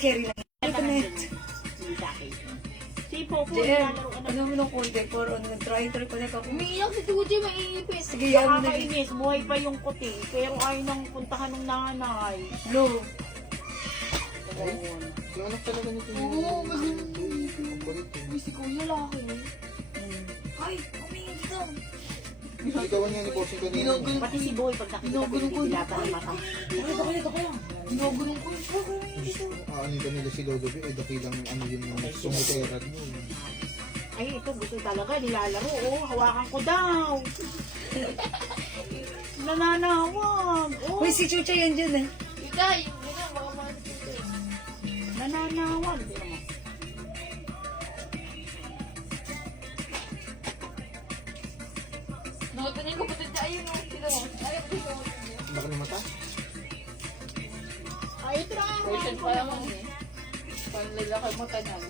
carry lang. Internet. Sipo po, JR, nilalaro ka na. ano mo nung konti? For on, try ko na ako. Umiiyak si Tuji, maiipis. Sige, yan mo na. Nakakainis, buhay pa yung kuti. Pero ayaw nang puntahan ng nanay. No. Yung anak talaga nito Oo, kasi ang kulit eh. uy, si Kuya laki. Ay, umingin dito. Ikawan niya ni Bossing kanina. Pati si Boy, pag nakikita ko yung dilata ng mata. Ginugulong ko. Ano ba nila si Lodo? Eh, dakilang ano yun yung sumuteran mo. Ay, ito gusto talaga, nilalaro. Oh, hawakan ko daw. Nananawag. Oh, Uy, si Chucha yan dyan eh. Itay, muna, baka makasito. nananawag. Tingnan mo. Nakatingin ko pati siya, ayun o. Sino mo? Ayun, dito. Baka na mata? Ay, ito na nga. Question pa naman eh. Panlalaki mo tanan.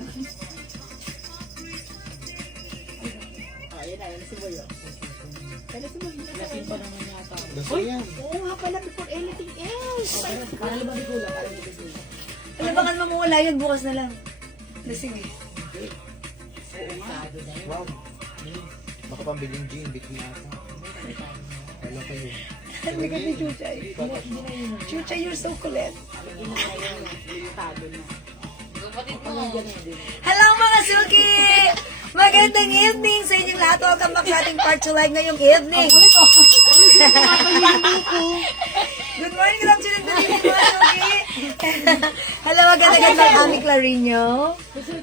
Ayun na, yun si Boy. Kaya si Boy. Lasing pa naman yata. Basta Uy, yan. oo nga pala, before anything else. Para liba di kula, para liba di kula. Alam, baka mamawala yun, bukas na lang. Sige. Oo nga. Wow. Baka pambiling gin, bikini ata. Wala kayo. Hindi ka ni Chucha eh. Chucha, you're so kulit. Inayaw na, limitado na. Kapatid mo. Hello mga Suki! Magandang evening sa inyong lahat. Welcome back sa ating part 2 live ngayong evening. Good morning, good afternoon, good evening mga Suki. Hello, magandang Ami Clarino.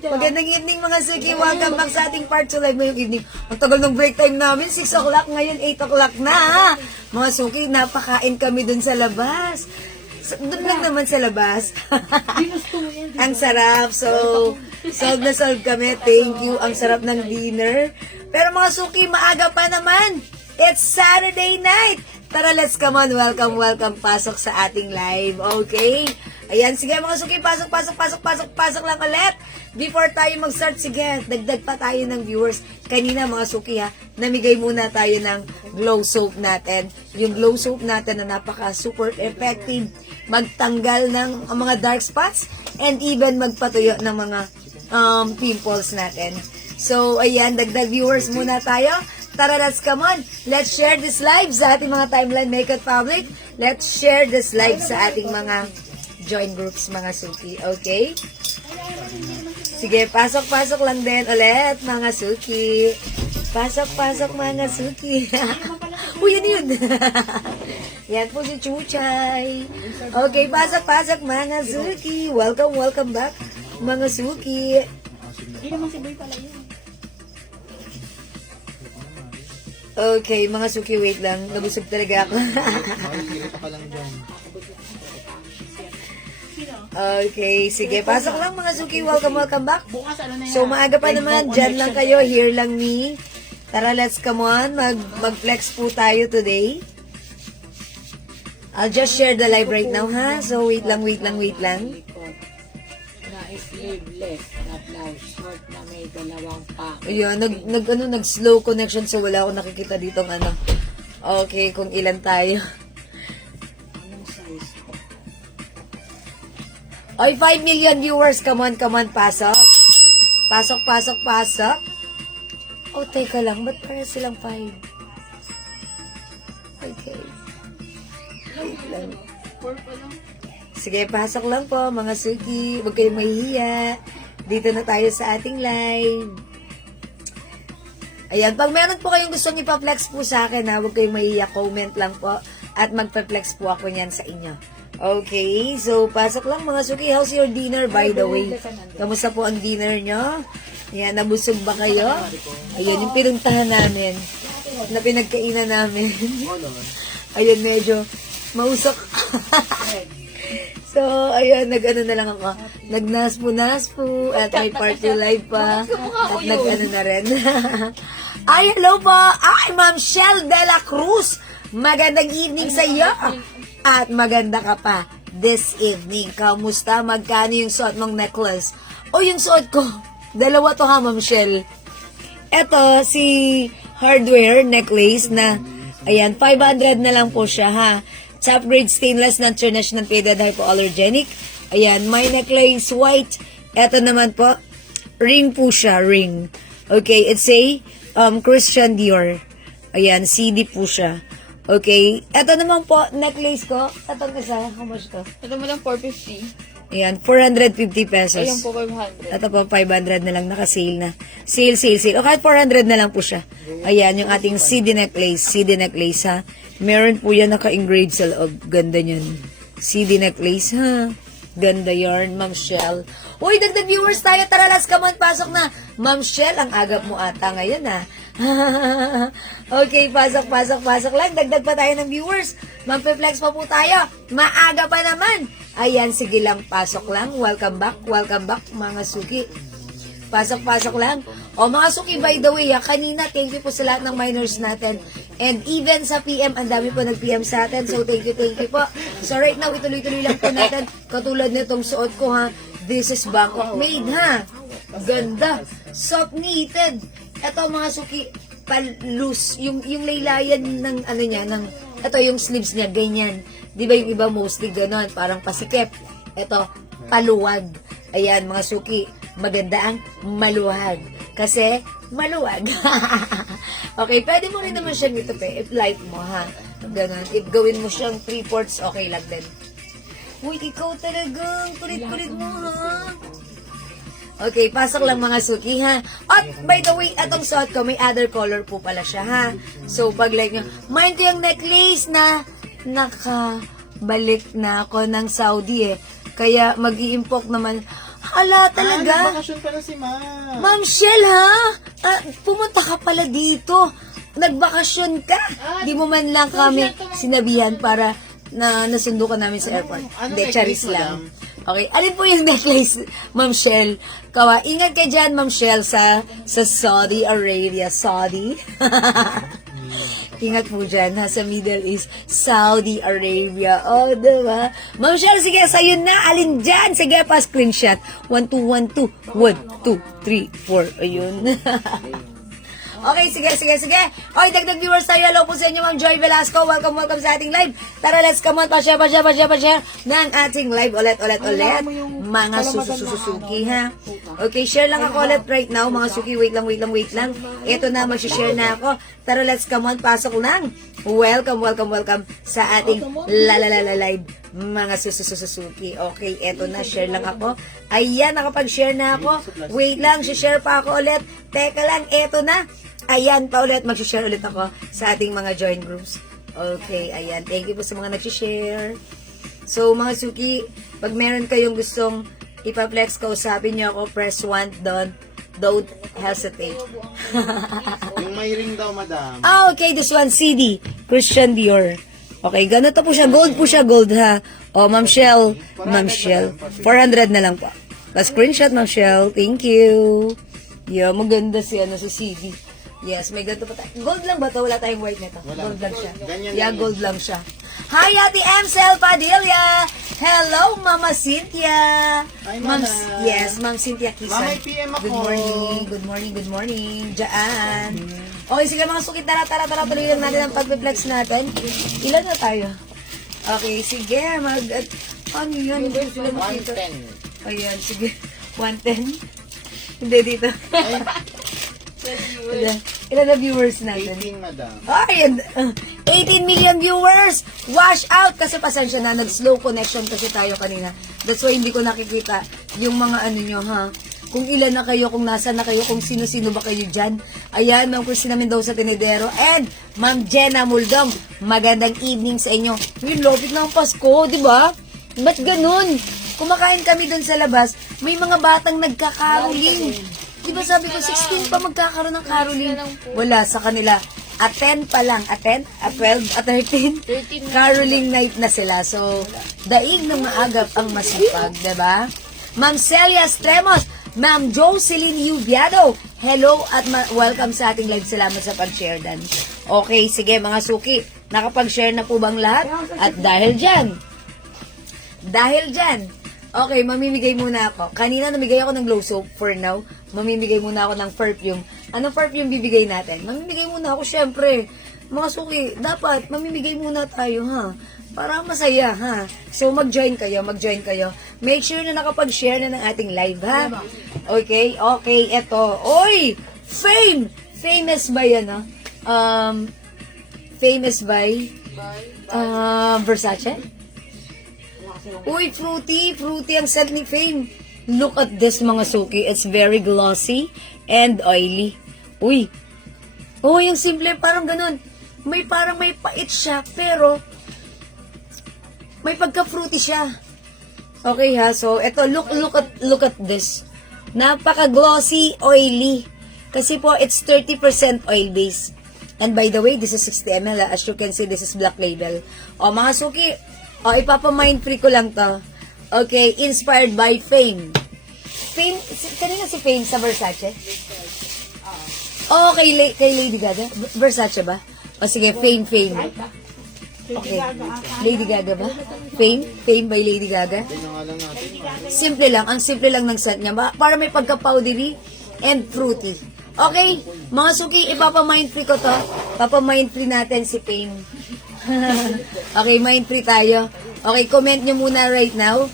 Magandang evening mga Suki. Welcome back sa ating part 2 live ngayong evening. Ang tagal ng break time namin, 6 o'clock, ngayon 8 o'clock na. Mga Suki, napakain kami dun sa labas. Doon lang naman sa labas. Ang sarap. So, solve na solve kami. Thank you. Ang sarap ng dinner. Pero mga Suki, maaga pa naman. It's Saturday night. Tara, let's come on. Welcome, welcome. Pasok sa ating live. Okay? Ayan, sige mga Suki. Pasok, pasok, pasok, pasok, pasok lang ulit. Before tayo mag-start, sige, dagdag pa tayo ng viewers. Kanina mga Suki ha, namigay muna tayo ng glow soap natin. Yung glow soap natin na napaka super effective magtanggal ng mga dark spots and even magpatuyo ng mga pimples natin. So, ayan, dagdag viewers muna tayo. Tara, let's come on. Let's share this live sa ating mga timeline makeup public. Let's share this live sa ating mga join groups, mga Suki. Okay? Sige, pasok-pasok lang din ulit, mga Suki. Pasok-pasok, mga Suki. Uy, yan yun. Yan po si Chuchay. Okay, pasok-pasok, mga Suki. Welcome, welcome back, mga Suki. Hindi naman si Boy pala yun. Okay, mga Suki, wait lang. Nabusog talaga ako. Makikita ka lang dyan. Okay, sige. Pasok lang, mga Suki. Welcome, welcome back. Bukas ano na yan? So, maaga pa naman. Diyan lang kayo. Here lang me. Tara, let's come on. Mag-flex po tayo today. I'll just share the live right now, ha? So, wait lang, wait lang, wait lang. Na sleeveless, na blouse, short na may dalawang pa. Ayun, nag-slow connection so wala akong nakikita dito ng ano. Okay, kung ilan tayo. Anong size? Oy, 5 million viewers. Come on, pasok. Pasok, pasok, pasok. Oh, teka lang. Ba't para silang 5? Okay. Wait lang. Sige, pasok lang po, mga Suki. Huwag kayong mahihiya. Dito na tayo sa ating live. Ayan, pag meron po kayong gusto ipa-flex po sa akin, ha, huwag kayong mahihiya. Comment lang po. At magpa-flex po ako niyan sa inyo. Okay, so pasok lang mga Suki. How's your dinner, by the way? Kamusta po ang dinner nyo? Ayan, nabusog ba kayo? Ayan, yung pinuntahan namin. Na pinagkainan namin. Ayan, medyo mausok. So, ayun, nag-ano na lang ako. Nag-naspo-naspo at may party live pa. At nag-ano na rin. Ay, hello po! Ay, Ma'am Shell de la Cruz! Magandang evening sa iyo! At maganda ka pa this evening. Kamusta? Magkano yung suot mong necklace? O, yung suot ko. Dalawa to ha, Ma'am Shell. Ito, si hardware necklace na, ayan, 500 na lang po siya ha. Top grade stainless na international faded hypoallergenic. Ayan, my necklace white. Ito naman po, ring po siya, ring. Okay, it's a Christian Dior. Ayan, CD po siya. Okay, ito naman po, necklace ko. Itong isa, how much to? Ito mo lang 450. Ayan, 450 pesos. Ayun po 500. Ito po, 500 na lang, naka-sale na. Sale. O kahit 400 na lang po siya. Ayan, yung ating CD necklace, ha. Meron po yan naka-engrave sa loob. Ganda niyan. CD necklace, ha. Ganda yarn, Ma'am Shell. Uy, dagdag viewers tayo. Tara, last come on, pasok na. Ma'am Shell, ang agap mo ata ngayon, ha. Okay, pasok lang. Dagdag pa tayo ng viewers. Magpe-flex pa po tayo. Maaga pa naman. Ayan, sige lang, pasok lang. Welcome back, mga suki. Pasok lang. O, mga suki, by the way, kanina, thank you po sa lahat ng minors natin. And even sa PM, ang dami po nag-PM sa atin. So, thank you po. So, right now, ituloy-tuloy lang po natin. Katulad nitong suot ko, ha. This is Bangkok made, ha. Ganda. Soft knitted. Ito, mga suki, loose. Yung laylayan ng, ano niya, ito yung sleeves niya, ganyan. Di ba yung iba mostly ganon, parang pasikip. Ito, paluwag. Ayan, mga suki, maganda ang maluwag. Kasi, maluwag. Okay, pwede mo rin naman siyang ito, if like mo, ha. Ganon. If gawin mo siyang 3/4, okay lang din. Uy, ikaw talagang kulit-kulit mo, ha. Okay, pasok lang mga suki, ha. At, by the way, atong suot ko, may other color po pala siya, ha. So, pag like nyo, mind ko yung necklace na nakabalik na ako ng Saudi, eh. Kaya, mag-i-impok naman. Hala, talaga. Nagbakasyon pala si Ma'am. Ma'am Shell, ha? Pumunta ka pala dito. Nagbakasyon ka. Di mo man lang kami sinabihan para na nasundo ka namin sa airport. Hindi, charis lang. Okay, alin po yung necklace, Ma'am Shell? Kawa, ingat ka dyan, Ma'am Shell, sa Saudi Arabia. Saudi? Ingat po dyan, ha, sa Middle East, Saudi Arabia. Oh, diba? Ma'am Shell, sige, sa'yo na. Alin dyan? Sige, pa-screenshot. 1, 2, 1, 2. 1, 2, 3, 4. Ayun. Okay, sige. Oy, dagdag viewers tayo. Hello po sa inyo, Ma'am Joy Velasco. Welcome sa ating live. Tara, let's come on. Pa-share ng ating live ulit. Mga sususuki, ha. Okay, share lang ako ulit right now. Mga suki, wait lang. Ito na, mag-share na ako. Tara, let's come on. Pasok lang. Welcome sa ating live. Mga sususuki. Okay, eto na. Share lang ako. Ayan, nakapag-share na ako. Wait lang, share pa ako ulit. Teka lang, eto na. Ayan pa ulit, mag-share ulit ako sa ating mga join groups. Okay, ayan. Thank you po sa mga nag-share. So, mga suki, pag meron kayong gustong ipa-flex, kausapin niyo ako, press 1, don't hesitate. Yung may ring daw, madam. Okay, this one, CD, Christian Dior. Okay, ganito po siya, gold, ha. O, Ma'am Shell, 400 na lang po. Pa-screenshot, Ma'am Shell, thank you. Yeah, maganda si CD. Yes, may ganito pa tayo. Gold lang ba ito? Wala tayong white nito. Gold lang siya. Yeah, gold lang siya. Hi, Ate Amsel Padilla! Hello, Mama Cynthia! Hi, Mama. Yes, Ma'am Cynthia Kisan. Mama, may PM ako. Good morning. Diyan. Okay, sige mga sukit. Tara. Tuloy lang natin ang pag-flex natin. Ilan na tayo? Okay, sige. Ano yan? Hindi sila makita. 110. Ayan, sige. 110? Hindi dito. Ilan na viewers natin? 18, madam. Ay, 18 million viewers! Wash out! Kasi pasensya na, nag-slow connection kasi tayo kanina. That's why hindi ko nakikita yung mga ano nyo, ha? Kung ilan na kayo, kung nasa na kayo, kung sino-sino ba kayo dyan. Ayan, Ma'am Christina Mendoza Tenedero and Ma'am Jenna Muldong. Magandang evening sa inyo. Yung lobit ng Pasko, di ba? Ba't ganun? Kumakain kami dun sa labas, may mga batang nagkakaroling. Di ba sabi ko, 16 pa magkakaroon ng caroling? Wala sa kanila. A 10 pa lang. A 10, a 12, a 13. Caroling night na sila. So, daig ng maagap ang masipag, diba? Ma'am Celia Stremos, Ma'am Jocelyn Yubiado, hello at welcome sa ating live. Salamat sa pag-share dan. Okay, sige mga suki. Nakapag-share na po bang lahat? At dahil dyan, okay, mamimigay muna ako. Kanina namigay ako ng glow soap for now. Mamimigay muna ako ng perfume. Anong perfume bibigay natin? Mamimigay muna ako, syempre. Mga suki, dapat mamimigay muna tayo, ha? Para masaya, ha? So, mag-join kayo. Make sure na nakapag-share na ng ating live, ha? Okay, eto. Oy! Fame! Famous by, famous by, Versace? Uy, fruity ang scent ni Fame. Look at this, mga suki. It's very glossy and oily. Uy, yung simple, parang ganun. Parang may pait siya, pero may pagka-fruity siya. Okay ha, so ito, look at this. Napaka-glossy, oily. Kasi po, it's 30% oil base. And by the way, this is 60 ml. As you can see, this is black label. O, mga suki, ipapamind free ko lang to. Okay, inspired by Fame. Fame, kanina si Fame sa Versace? Kay Lady Gaga? Versace ba? O sige, Fame. Okay. Lady Gaga ba? Fame by Lady Gaga? Simple lang. Ang simple lang ng scent niya. Para may pagka-powdery and fruity. Okay, mga suki, ipapamind free ko to. Papamind free natin si Fame. Okay, mind free tayo. Okay, comment nyo muna right now.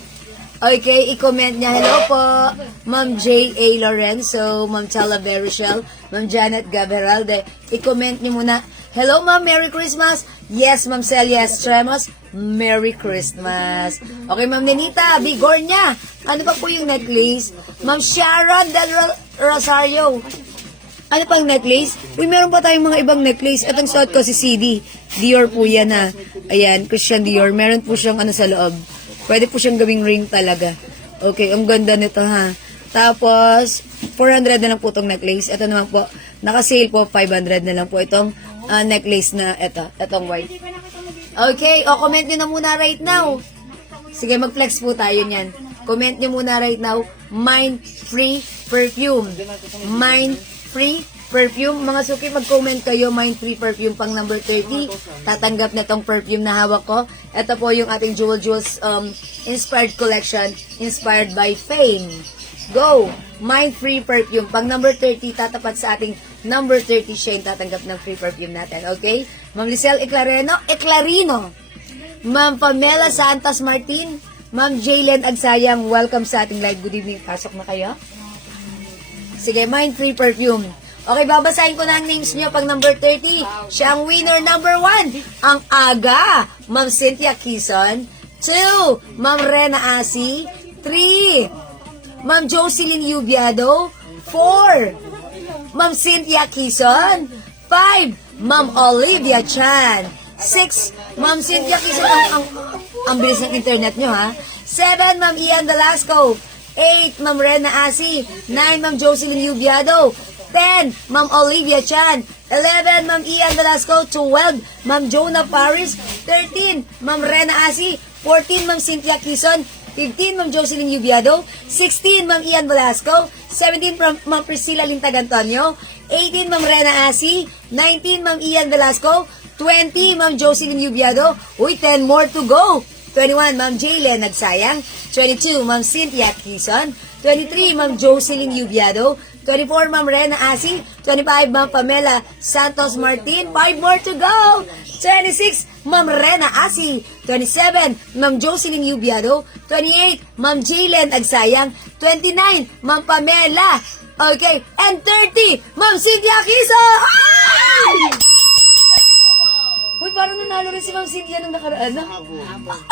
Okay, i-comment niya. Hello po, Ma'am J.A. Lorenzo, Ma'am Chala Berishel, Ma'am Janet Gaberalde. I-comment niyo muna. Hello, Ma'am. Merry Christmas. Yes, Ma'am Celia Estremos. Merry Christmas. Okay, Ma'am Nenita Bigornia. Ano pa po yung necklace? Ma'am Sharon Del Rosario. Ano pang necklace? Uy, meron pa tayong mga ibang necklace. Itong suot ko si CD. Dior po yan, ha. Ayan, Christian Dior. Meron po siyang sa loob. Pwede po siyang gawing ring talaga. Okay, ang ganda nito, ha. Tapos, 400 na lang po itong necklace. Ito naman po, naka-sale po, 500 na lang po itong necklace na itong white. Okay, comment nyo na muna right now. Sige, mag-flex po tayo niyan. Comment nyo muna right now, Mind Free Perfume. Mind Free Perfume. Mga suki, mag-comment kayo, Mind Free Perfume pang number 30. Tatanggap na tong perfume na hawak ko. Ito po yung ating Jewels Inspired Collection, inspired by Fame. Go! Mind Free Perfume. Pang number 30, tatapat sa ating number 30 siya yung tatanggap ng free perfume natin. Okay? Ma'am Lisel Eclarino. Ma'am Pamela Santos Martin. Ma'am Jaylen Agsayang, welcome sa ating live. Good evening. Pasok na kayo. Sige, Mind Free Perfume. Okay, babasahin ko na ang names niyo pag number 30. Siya ang winner number 1. Ang aga, Ma'am Cynthia Quezon. 2, Ma'am Rena Asi. 3, Ma'am Jocelyn Yubiado. 4, Ma'am Cynthia Quezon. 5, Ma'am Olivia Chan. 6, Ma'am Cynthia Quezon. Ang bilis ng internet nyo, ha? 7, Ma'am Ian Velasco. 8, Ma'am Rena Asi. 9, Ma'am Jocelyn Yubiado. 10, Ma'am Olivia Chan. 11, Ma'am Ian Velasco. 12, Ma'am Jonah Paris. 13, Ma'am Rena Asi. 14, Ma'am Cynthia Quezon. 15, Ma'am Jocelyn Yubiado. 16, Ma'am Ian Velasco. 17, Ma'am Priscilla Lintag Antonio. 18, Ma'am Rena Asi. 19, Ma'am Ian Velasco. 20, Ma'am Jocelyn Yubiado. Uy, 10 more to go. 21, Ma'am Jaylen Nagsayang. 22, Ma'am Cynthia Quezon. 23, Ma'am Jocelyn Yubiado. 24, Ma'am Rena Asi. 25, Ma'am Pamela Santos Martin. 5 more to go. 26, Ma'am Rena Asi. 27, Ma'am Jocelyn Yubiado. 28, Ma'am Jaylen Agsayang. 29, Ma'am Pamela. Okay. And 30, Ma'am Cynthia Quezon. Ay! Uy, parang nanalo rin si Ma'am Cynthia nung nakaraan.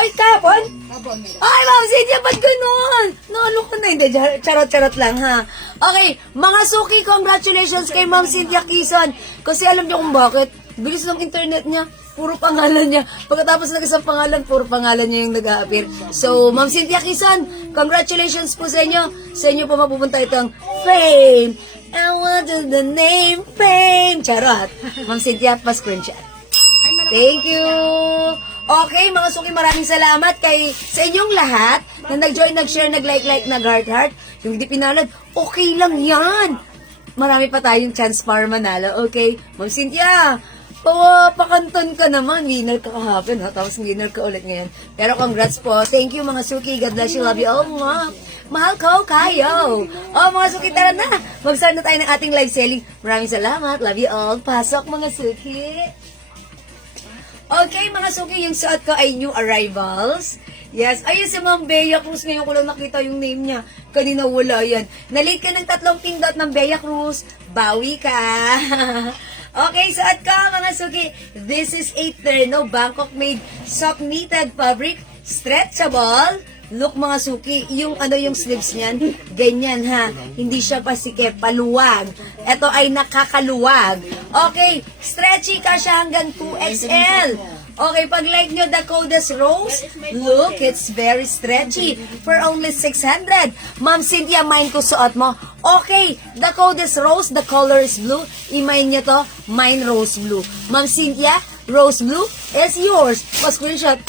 Ay, kapon? Ay, Ma'am Cynthia, ba't ganun? Naano ka na? Hindi, charot-charot lang, ha? Okay, mga suki, congratulations kay Ma'am Cynthia Quezon. Kasi alam niyo kung bakit. Bilis ng internet niya. Puro pangalan niya. Pagkatapos ng isang pangalan, puro pangalan niya yung nag-a-appear. So, Ma'am Cynthia Quezon, congratulations po sa inyo. Sa inyo po mapupunta itong Fame. I want the name Fame. Charot. Ma'am Cynthia, pa-screenshot. Thank you. Okay, mga suki, maraming salamat sa inyong lahat na nag-join, nag-share, nag-like, nag-heart. Yung hindi pinalad, okay lang yan. Marami pa tayong chance para manalo. Okay, Ma'am Cynthia, pakanton ka naman. Winner ka kahapon, ha? Tapos winner ka ulit ngayon. Pero congrats po. Thank you, mga suki. God bless you. Love you all. Mahal ko kayo. Mga suki, tara na. Mag-start na tayo ng ating live selling. Maraming salamat. Love you all. Pasok, mga suki. Okay, mga suki, yung suot ko ay new arrivals. Yes, ayun si Ma'am Bea Cruz. Ngayon ko lang nakita yung name niya. Kanina wala yan. Nalate ka ng 3 pindot ng Bea Cruz. Bawi ka. Okay, suot ko, mga suki. This is a Terno Bangkok made soft knitted fabric, stretchable. Look, mga suki, yung yung sleeves niyan, ganyan ha. Hindi siya pasikip, paluwag. Ito ay nakakaluwag. Okay, stretchy ka siya hanggang 2XL. Okay, pag like nyo the Codes Rose, look, it's very stretchy for only 600. Ma'am Cynthia, mine ko suot mo. Okay, the Codes Rose, the color is blue. I-mine nyo to, mine rose blue. Ma'am Cynthia, rose blue is yours. Pa-screenshot.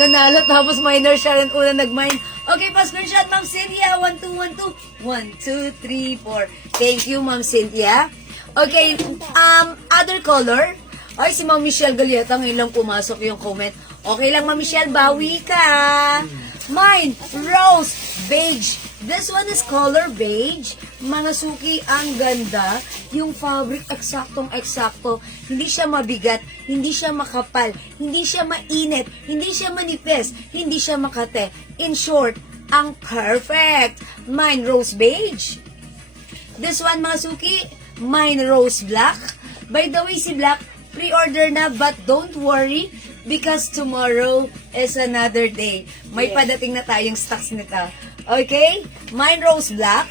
Nanalo, tapos minor siya rin una nag-mine. Okay, pa-screenshot, Ma'am Cynthia. 1, 2, 1, 2. 1, 2, 3, 4. Thank you, Ma'am Cynthia. Okay, other color. Ay, si Ma'am Michelle Galieta, ngayon lang pumasok yung comment. Okay lang, Ma'am Michelle, bawi ka. Mine, rose, beige. This one is color beige. Mga suki, ang ganda. Yung fabric, eksaktong-eksakto. Hindi siya mabigat, hindi siya makapal, hindi siya mainit, hindi siya manipis, hindi siya makate. In short, ang perfect. Mine, rose beige. This one, mga suki, mine, rose black. By the way, si black, pre-order na, but don't worry because tomorrow is another day. May padating na tayong stocks nito. Okay? Mine rose black,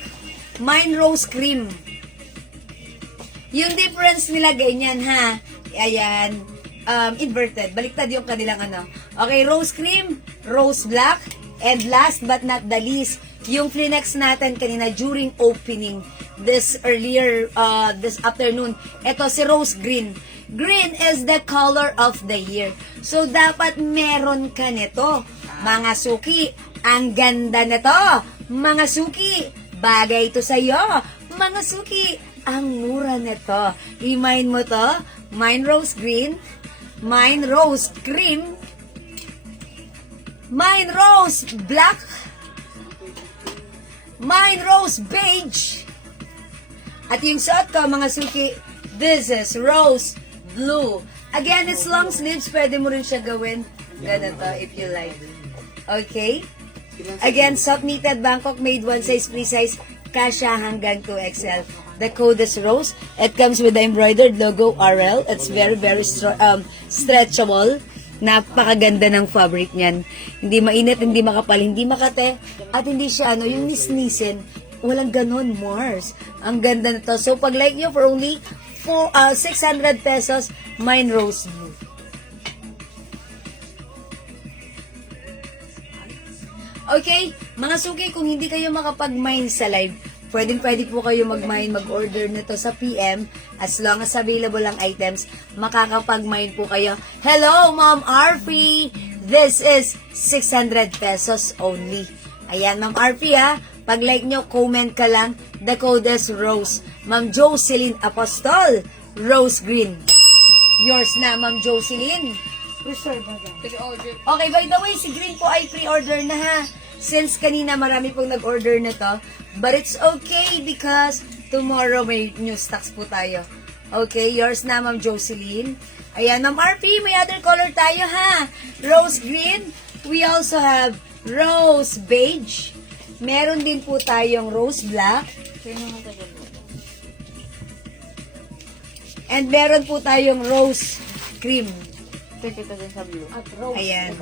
mine rose cream. Yung difference nila ganyan ha. Ayan. Inverted. Baliktad yung kanilang ano. Okay, rose cream, rose black, and last but not the least, yung Flinex natin kanina during opening this afternoon. Ito si rose green. Green is the color of the year. So, dapat meron ka nito. Mga suki, ang ganda nito. Mga suki, bagay ito sa'yo. Mga suki, ang mura nito. I-mine mo to. Mine rose green. Mine rose cream. Mine rose black. Mine rose beige. At yung suot ko, mga suki, this is rose blue. Again, it's long sleeves. Pwede mo rin siya gawin ganito if you like. Okay? Again, soft knitted Bangkok made one size, free size. Kasha hanggang 2XL. The code is rose. It comes with the embroidered logo RL. It's very, very stretchable. Napakaganda ng fabric niyan. Hindi mainit, hindi makapal, hindi makate. At hindi siya, yung nisnisin. Walang ganon, Mars. Ang ganda nito. So, pag like nyo for only 600 pesos, mine rose blue. Okay, mga suki, kung hindi kayo makapag-mine sa live, pwede po kayo mag-mine, mag-order nito sa PM. As long as available ang items, makakapag-mine po kayo. Hello, Ma'am Arfi! This is 600 pesos only. Ayan, Ma'am Arfi ha. Pag like nyo, comment ka lang. The code is rose. Ma'am Jocelyn Apostol, rose green. Yours na, Ma'am Jocelyn. Reserve agad. Okay, by the way, si green po ay pre-order na ha. Since kanina marami pong nag-order na to. But it's okay because tomorrow may new stocks po tayo. Okay, yours na, Ma'am Jocelyn. Ayan, Ma'am RP, may other color tayo ha. Rose green. We also have rose beige. Meron din po tayong rose black. And meron po tayong rose cream. Kita din sa blue. At rose. Ayan.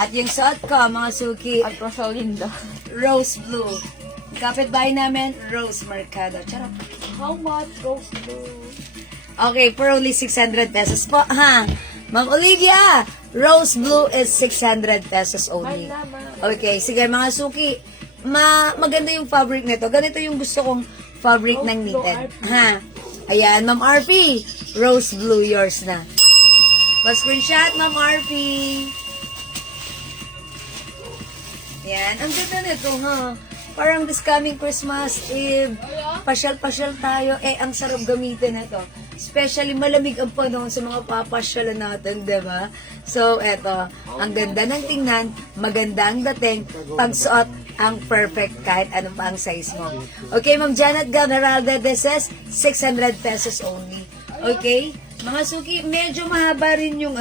At yung suot ko, mga suki, At Rosalinda. rose blue. Kapitbahay namin, rose mercado. Charot. How much rose blue? Okay, for only 600 pesos po, ha? Ma'am Olivia, rose blue is 600 pesos only. Okay, sige mga suki, maganda yung fabric nito. Ganito yung gusto kong fabric ng knitted. Ha? Ayan, Ma'am RP, rose blue, yours na. Pa-screenshot, Ma'am RP. Yan, ang ganda nito, ha? Parang this coming Christmas Eve, pasyal-pasyal tayo. Ang sarap gamitin ito. Especially malamig ang panahon sa mga papasyalan natin, di ba? So, eto, ang ganda ng tingnan, maganda ang dating, pagsuot, ang perfect kahit anong pa ang size mo. Okay, Ma'am Janet Gameralda, this is 600 pesos only. Okay? Mga suki, medyo mahaba rin yung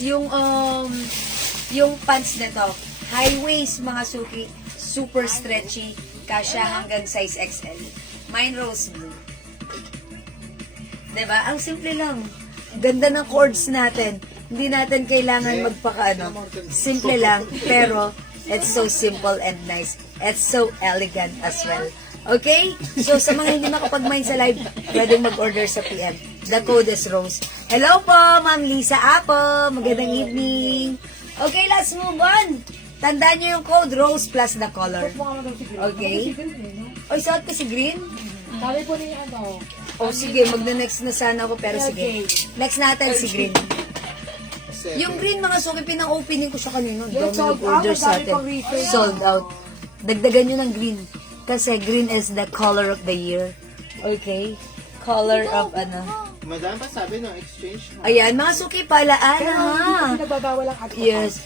yung pants nito, high waist mga suki, super stretchy, kasya hanggang size XL. Mine rose blue. Diba? Ang simple lang. Ganda ng chords natin. Hindi natin kailangan magpakaano. Simple lang, pero it's so simple and nice. It's so elegant as well. Okay? So, sa mga hindi makapag-mind sa live, pwedeng mag-order sa PM. The code is Rose. Hello po, Ma'am Lisa Apo. Magandang evening. Okay, let's move on. Tandaan niyo yung code Rose plus the color. Okay? Oy, suot ko si green? Sabi po niya ano. O sige, magna-next na sana ako, pero sige. Next natin si green. Yung green, mga suki, pinang-opening ko siya kanina. Dami nag-order sa atin. Sold out. Dagdagan nyo ng green. Kasi green is the color of the year. Okay? Color of ano. Madami pa sabi no, exchange na. Ayan, mga suki, palaan Pero ha. hindi nagbabawal ang add to Yes.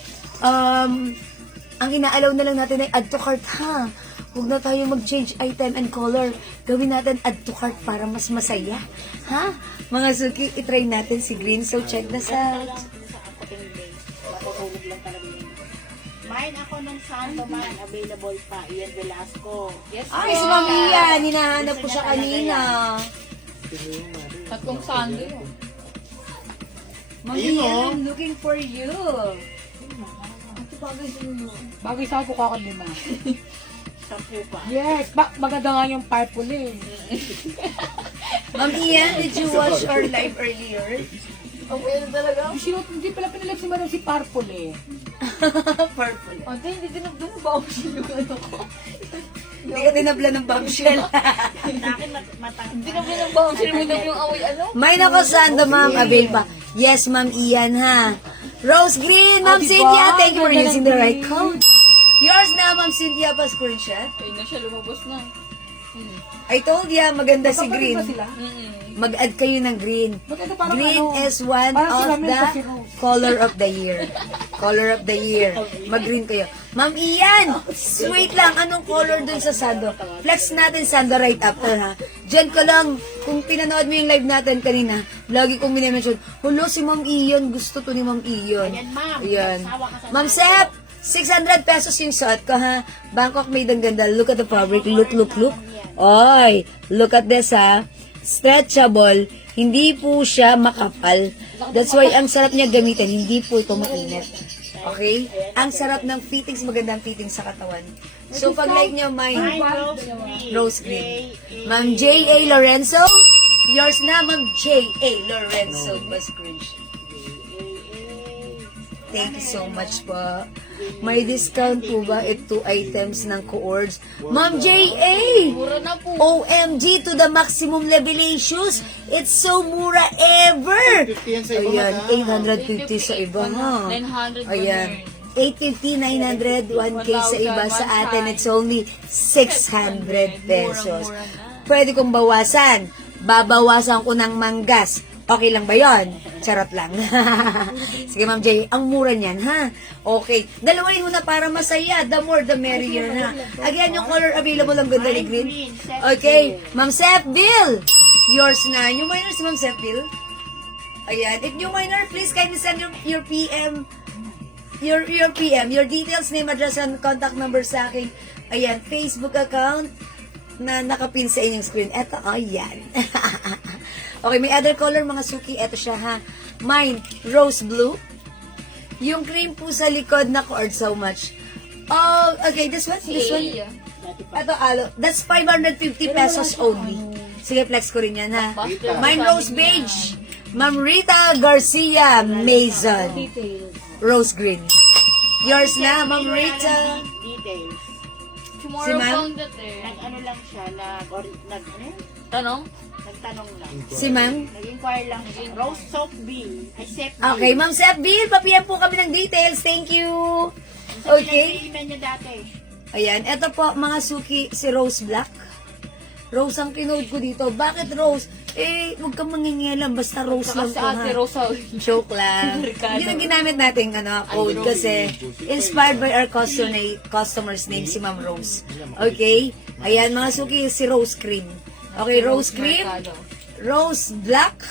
Ang inaalaw na lang natin ay add to cart ha. Huwag na tayo mag-change item and color. Gawin natin add to cart para mas masaya. Ha? Mga suki, itry natin si green. So, check this out. Sa akoting base. Matutulog lang talaga yun. Mine ako nung Sando man, available pa. Ian Velasco. Yes, Ay, si Ma'am Ian. Hinahanap ko siya kanina. Tatlong sando yun. Ma'am Ayun, Ian, oh. I'm looking for you. Bagay sa ako kakanina. Sampu pa. Yes, maganda nga yung purple eh. Ma'am Ian, did you watch our live earlier? Okay na talaga. Hindi pala pinilip si Madam si purple eh. Purple. O, hindi tinagdan mo ba ako yung ano ko? Hindi ka tinabla ng bombshell. Hindi na bilang ba ako sinimunan yung amoy ano? May nako sando, ma'am. Avail pa. Yes, Ma'am Ian, ha. Rose green, Ma'am diba? Cynthia. Thank you for Ganda ng using the right green. code. Yours na, Ma'am Cynthia, pa screenshot. Ayun na siya, lumabas na. I told ya, maganda si Magkapatid ba green. sila? Mag-add kayo ng green. Maganda parang Green ano, is one parang of sila Mel the kasi Rose. color of the year. Color of the year. Mag-green kayo. Ma'am Ian, wait lang. Anong color dun sa sando? Flex natin sando right after, ha? Diyan ko lang, kung pinanood mo yung live natin kanina, lagi kong minimension, hulo si Ma'am Ian, gusto to ni Ma'am Ian. Ayan, ma'am. Ayan. Sawa ka sa Ma'am Sep, 600 pesos yung suot ko, ha? Bangkok made ang ganda. Look at the fabric. Look. Oy, look at this, ha? Stretchable. Hindi po siya makapal. That's why ang sarap niya gamitin. Hindi po ito mainit. Okay? Ang sarap ng fittings. Magandang fittings sa katawan. So, pag like niyo, may rose green. Ma'am J.A. Lorenzo. Yours na, Ma'am J.A. Lorenzo. Mas cringe. Thank you so much po. May discount po ba? 2 items ng coords. Ma'am J.A. Mura na po. OMG to the maximum levelations. It's so mura ever. 50 yan sa iba, Ayan, madam. 850 sa iba, ha? 900 Ayan. 850, 900, 1K sa iba. Sa atin, it's only 600 pesos. Pwede kong bawasan. Babawasan ko ng manggas. Okay lang ba yon? Charot lang. Sige, Ma'am Jay, ang mura niyan, ha? Okay. Dalawain mo na para masaya. The more, the merrier, ha? Again, yung color available ang ganda ni green. Okay. Ma'am Sep Bill. Yours na. Yung minor si Ma'am Sep Bill. Ayan. If new minor, please kindly send your PM. Your PM. Your details, name, address, and contact number sa akin. Ayan. Facebook account na nakapin sa inyong screen. Eto, ayan. Okay, may other color mga suki. Eto siya, ha. Mine, rose blue. Yung cream po sa likod na cord, so much. Oh, okay, this one. Eto, alo. That's 550 pesos only. Sige, flex ko rin yan, ha. Mine, rose beige. Ma'am Rita Garcia Mason. Rose green. Yours na, Ma'am Rita. Details. Tomorrow Si ma'am? found that eh. Nag-ano lang siya, Tanong? nagtanong lang. Si Ma'am. Nag-inquire lang siya. Rose Soap Bill. Ay, Sep Bill. Okay, Ma'am Sep Bill, papiyan po kami ng details. Thank you. Okay. Email niya dati. Ayan, eto po mga suki, si Rose Black. Rose ang kinode ko dito. Bakit Rose? Eh, huwag kang mangingialam. Basta Rose lang Saka si po, Ate ha? Rosa. Joke lang. Yun ang ginamit nating code kasi inspired by our customer's name, si Ma'am Rose. Okay? Ayan, mga suki, si Rose Cream. Okay, Rose Cream, Rose Black,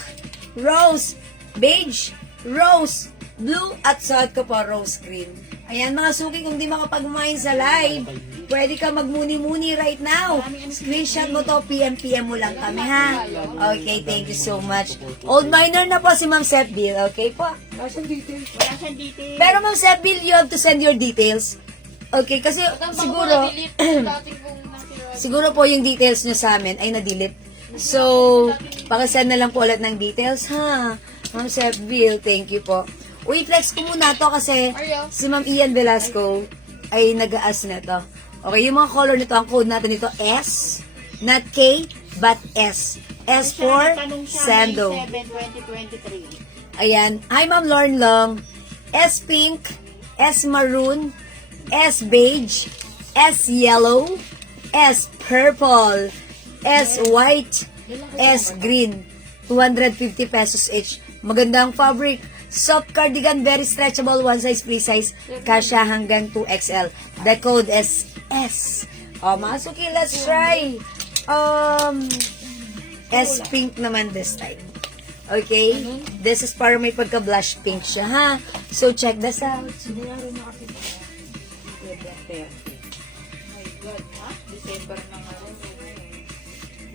Rose Beige, Rose blue at suot ko po rose green. Ayan mga suki, kung di makapag-mine sa live, pwede ka magmuni-muni right now. Screenshot mo to, PM mo lang kami ha. Okay, thank you so much. Old miner na po si Ma'am Sepbil, okay po? Wala siyang detail. Pero Ma'am Sepbil, you have to send your details. Okay, kasi siguro, siguro po yung details nyo sa amin ay na-delete. So, pakasend na lang po ulit ng details ha. Ma'am Sepbil, thank you po. I-flex ko muna to kasi si Ma'am Ian Velasco ay nag-aas na to. Okay, yung mga color nito, ang code natin nito S, not K, but S. S for Sando. May 7, 2023. Ayan. Hi, Ma'am Lauren Long. S pink, S maroon, S beige, S yellow, S purple, S white, S green. 250 pesos each. Magandang fabric. Soft cardigan, very stretchable, one size, free size. Kasya hanggang 2XL. The code is S. Oh, mga suki, let's try. S pink naman this time. Okay? This is para may pagka-blush pink siya, ha? So, check this out. December na nga.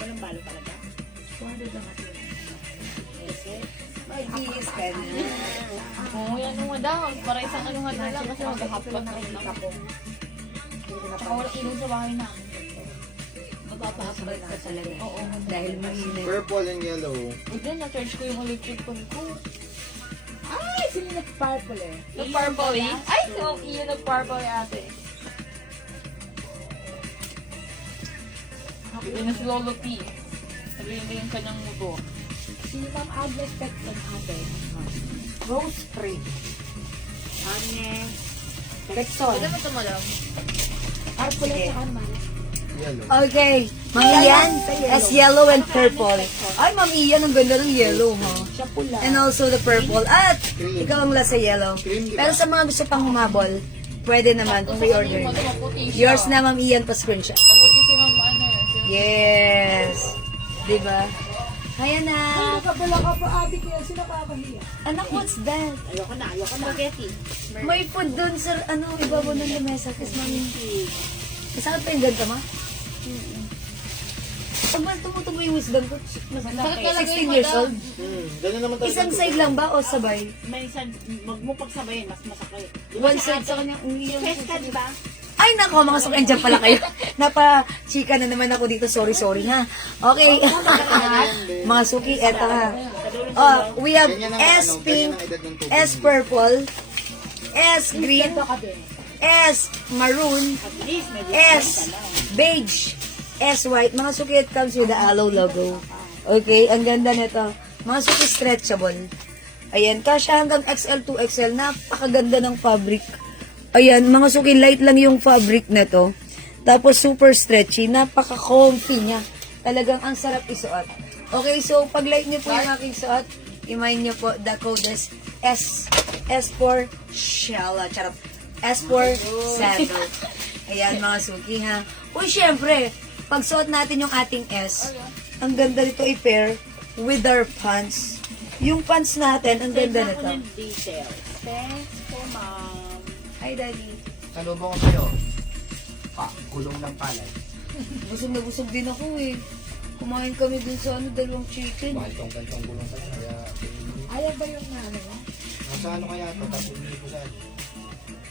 Walang balo talaga. Ay, bilis ka na. Oo, yan yung daw. Para isang ano nga lang kasi mag-hapot na rin ako. Tsaka wala ilong sa bahay na. Magpapahapag ka talaga. Oo. Dahil mainit. Purple and yellow. O din, na-charge ko yung electric fan ko. Ay, sino nag-purple eh? Nag-purple eh? Ay, so, iyon nag-purple eh ate. Yun na si Lolo P. Sabihin ko yung kanyang muto. Si Ma'am Agnes Pecton ate. Rose Spray. Agnes Pecton. Ano ito madam? Purple at saka man. Yellow. Okay. Ma'am Ian, as yellow and purple. Ay, Ma'am Ian, ang ganda ng yellow, mo. Siya pula. And also the purple. At, ikaw ang lasa yellow. Cream, di ba? Pero sa mga gusto pang humabol, pwede naman, pre-order. Maputi siya. Yours na, Ma'am Ian, pa-screenshot. Maputi si ma'am ano eh. Yes. Diba? Hi, anak. Nakabala ka pa ate kaya sila kakahiya. Anak, what's that? Ayoko na. Spaghetti. May food doon sa, ibabaw ng lamesa. Kasi mami, masakit pa yung ganda, ma? Pag mas tumutubo yung wisdom ko, Sakit talaga 16 yung years mata. old. Ganun naman talaga. Isang side lang ba o sabay? Minsan, wag mo pagsabayin, mas masakit. One side sa kanya. Chested ba? Ay, nako, mga sukan dyan pala kayo. Napa-chika na naman ako dito. Sorry, ha. Okay. Mga suki, eto ha. Oh, we have S pink, S purple, S green, S maroon, Please, medyo S beige, S white. Mga suki, it comes with the aloe logo. Okay, ang ganda nito. Mga suki, stretchable. Ayan, kasya hanggang XL to XL. Napakaganda ng fabric. Ayan, mga suki, light lang yung fabric na to. Tapos super stretchy, napaka-comfy niya. Talagang ang sarap isuot. Okay, so pag light niyo po yung aking suot, i-mind niyo po, the code is S for Shella, charot. S for Sandal. Ayan, mga suki, ha. Uy, syempre, pag suot natin yung ating S, ang ganda nito i-pair with our pants. Yung pants natin, ang ganda Send ako nito. ng details. Thanks po, ma'am. Hi, Daddy. Salubong ko sa'yo. Kulong ng palay. Busog na busog din ako eh. Kumain kami dun sa dalawang chicken. Mahal tong gantong gulong sa'yo. Kaya, Ayaw ba yung ano? nasa ano kaya ito? Tapos hindi ko sa'yo.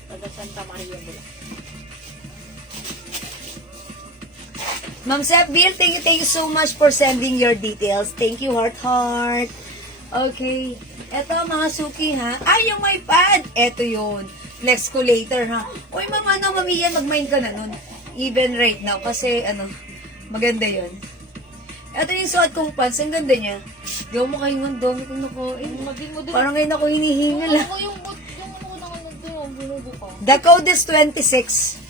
Taga Santa Maria mo lang. Ma'am Sepbil, thank you so much for sending your details. Thank you, heart. Okay. Eto, mga suki, ha? Ay, yung may pad! Eto yun. Flex ko later, ha? Uy, mamiyan, mag-mind ka na nun. Even right now, kasi, maganda yun. Eto yung suot kong pants, ang ganda niya. Di ako makahingan, dami kong nakuhin. Parang ngayon ako hinihingal, ha? Ako yung binubo ko. The code is 26.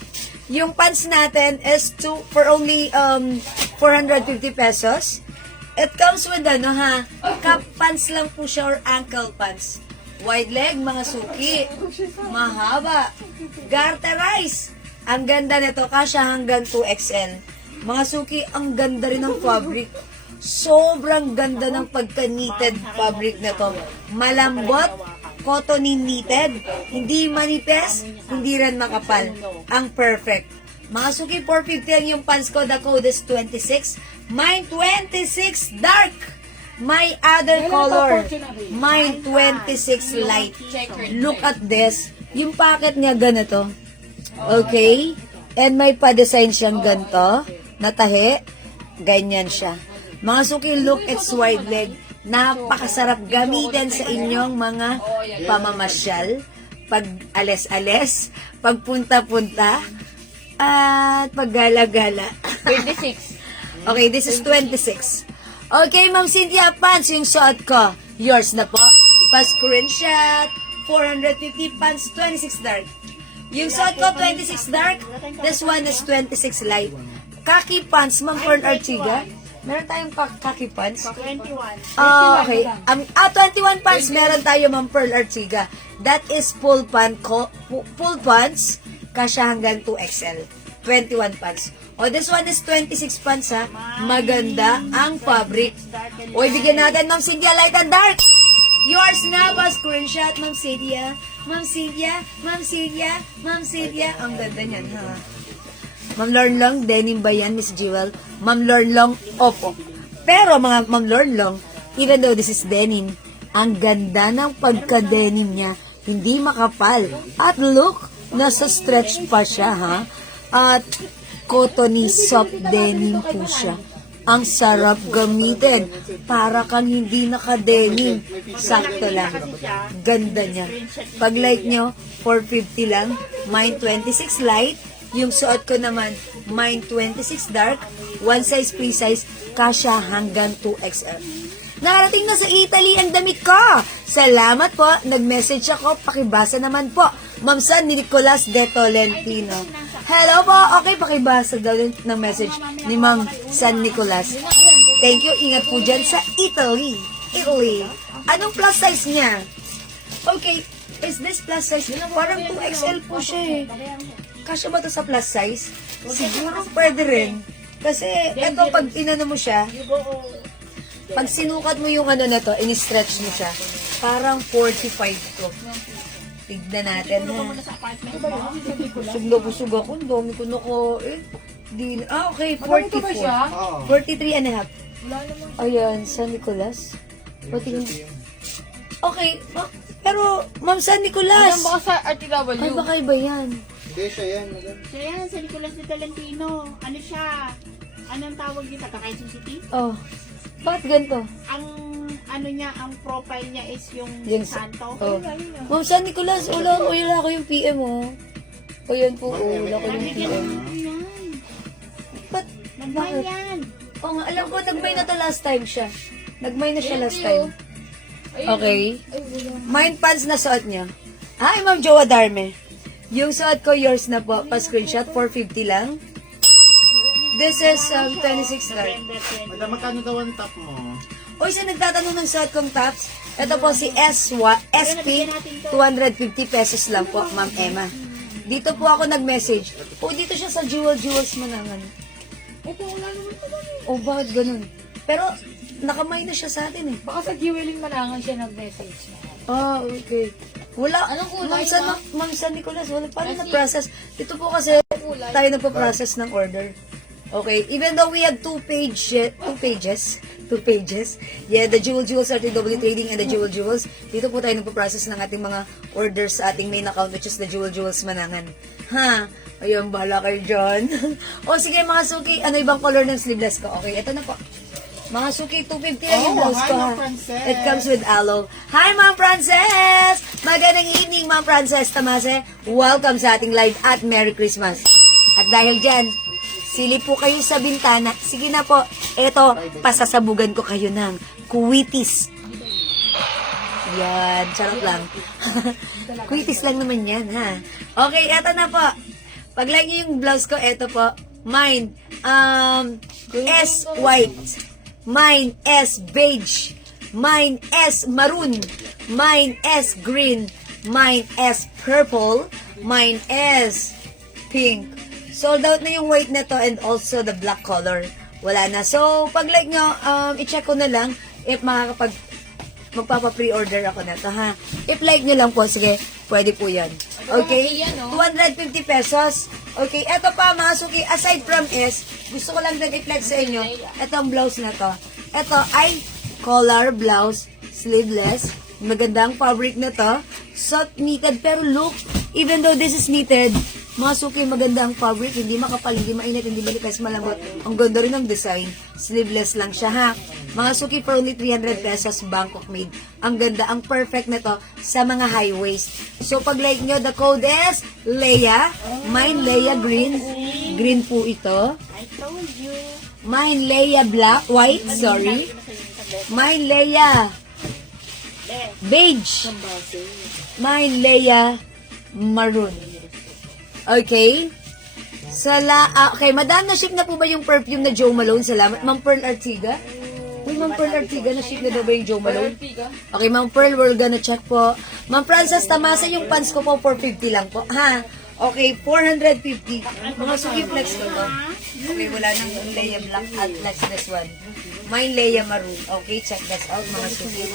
Yung pants natin is for only 450 pesos. It comes with cup pants lang po siya or ankle pants. Wide leg, mga suki. Mahaba. Garterize. Ang ganda nito, kasya hanggang 2XL. Mga suki, ang ganda rin ng fabric. Sobrang ganda ng pagka-knitted fabric na to. Malambot, cottony knitted, hindi manipes, hindi rin makapal. Ang perfect. Mga suki, 450 lang yung pants ko. The code is 26. Mine 26 dark. My other color. Mine 26 light. Look at this. Yung packet niya ganito. Okay? And may pa-design siyang ganito. Natahi. Ganyan siya. Mga suki, look, it's wide leg. Napakasarap gamitin sa inyong mga pamamasyal, pag ales-ales, pagpunta-punta, at paggala-gala. 26. Okay, this is 26. Okay, Ma'am Cynthia, pants yung suot ko. Yours na po. Pa-screenshot, 450 pants, 26 dark. Yung suot ko, 26 dark. This one is 26 light. Khaki pants, Ma'am Pearl Artiga. Meron tayong khaki pants. 21. Okay. 21 pants meron tayo, Ma'am Pearl Artiga. That is full pants. Kasya hanggang 2XL. 21 pants. O, this one is 26 pants, ha. Maganda ang fabric. O, bigyan natin, Ma'am Cynthia, light and dark. Yours na ba? Screenshot, Ma'am Cynthia. Ma'am Cynthia, Ma'am Cynthia, Ma'am Cynthia. Ang ganda niyan, ha. Ma'am Lornlong, denim ba yan, Miss Jewel? Ma'am Lornlong, opo. Pero mga Ma'am Lornlong, even though this is denim, ang ganda ng pagka-denim niya, hindi makapal. At look, nasa stretch pa siya, ha? At cottony soft denim po siya. Ang sarap gamitin. Para kang hindi naka-denim. Sakto lang. Ganda niya. Pag like nyo, 450 lang. Mine 26 light. Yung suot ko naman, mine 26 dark, one size free size, kasya hanggang 2XL. Narating na sa Italy ang damit ko. Salamat po. Nag-message ako. Pakibasa naman po. Ma'am San Nicolas de Tolentino. Hello po. Okay, pakibasa daw ng message ni Ma'am San Nicolas. Thank you. Ingat po dyan sa Italy. Italy. Anong plus size niya? Okay. Is this plus size? Parang 2XL po siya eh. Kasya ba ito sa plus size? Siguro pwede rin. Kasi, eto, pag inano mo siya, pag sinukat mo yung ano na to, in-stretch mo siya, parang 45 to. Tignan natin, ha? Busog na busog ako. Ang dami ko okay, 44. 43 and a half. Ayan, San Nicolas. Patingin. Okay, pero, Ma'am San Nicolas. Ayan, baka sa RTW. Ay, baka iba yan. Hindi, siya yan, madam. So yan, sa Nicolas de Tolentino. Ano siya? Anong tawag dito? Quezon City? Oh, bakit ganito? Ang ano niya, ang profile niya is yung Yung santo. Oh. Ma'am San Nicolas, wala ko yung PM, oh. O yan po, wala ko yung Nabigyan PM. mo yan. Ba't? Nagmay Bakit? yan. Oo nga, alam ko, nagmay na to last time siya. Nagmay na siya last time. Okay. Mine pants na suot niya. Hi, Ma'am Joa Darme. Yung suot ko, yours na po. Pa-screenshot, 450 lang. This is 26 dark. Madam, magkano daw ang top mo? O, isa nagtatanong ng suot kong tops. Ito po si SP, 250 pesos lang po, Ma'am Emma. Dito po ako nag-message. O, dito siya sa Jewels Manangan. Ito, wala naman ito. O, bakit ganun? Pero, nakamay na siya sa atin eh. Baka sa Jewelin Manangan siya nag-message. Ah, okay. Wala. Anong kulay, Ma'am San Nicolas, wala pa rin na-process. Ito po kasi tayo nagpo-process ng order. Okay, even though we have two pages. Yeah, the Jewels RTW Trading and the Jewels. Dito po tayo nagpo-process ng ating mga orders sa ating main account, which is the Jewels Manangan. Ha? Ayun, bahala kayo dyan. O sige mga suki, ano ibang color ng sleeveless ko? Okay, ito na po. Mga suki, 250 lang yung blouse ko, ha? It comes with aloe. Hi, Ma'am Frances! Magandang evening, Ma'am Frances Tamase. Welcome sa ating live at Merry Christmas. At dahil dyan, silip po kayo sa bintana. Sige na po, eto, pasasabugan ko kayo ng kuwitis. Yan, charot lang. Kuwitis lang naman yan, ha? Okay, eto na po. Pag like nyo yung blouse ko, eto po. Mine, S white. Mine S beige. Mine S maroon. Mine S green. Mine S purple. Mine S pink. Sold out na yung white na to and also the black color. Wala na. So, pag like nyo, i-check ko na lang if magpapa-pre-order ako na to, ha? If like nyo lang po, sige, pwede po yan. Okay? 250 pesos. Okay, eto pa mga suki, aside from S, gusto ko lang din i-flex sa inyo, etong blouse na to. Eto ay collar blouse, sleeveless. Magandang fabric na to. Soft knitted, pero look, even though this is knitted, mga suki, maganda ang fabric, hindi makapal, hindi mainit, hindi malipas, malambot. Ang ganda rin ng design. Sleeveless lang siya, ha? Mga suki, for only 300 pesos, Bangkok made. Ang ganda, ang perfect na to sa mga high waist. So, pag like nyo, the code is Leia. Mine, Leia Green. Green po ito. I told you. Mine, Leia Black, white, sorry. Mine, Leia Beige. Mine, Leia Maroon. Okay? Okay, madam, na-ship na po ba yung perfume na Joe Malone? Salamat. Ma'am Pearl Artiga? Uy, Ma'am Pearl Artiga, na-ship na daw ba yung Joe Malone? Okay, Ma'am Pearl, we're gonna check po. Ma'am Frances Tamasa, yung pants ko po, 450 lang po. Ha? Okay, 450. Mga suki flex ko to. Okay, wala nang Leia Black at flex this one. Mine Leia Maroon. Okay, check this out, mga suki.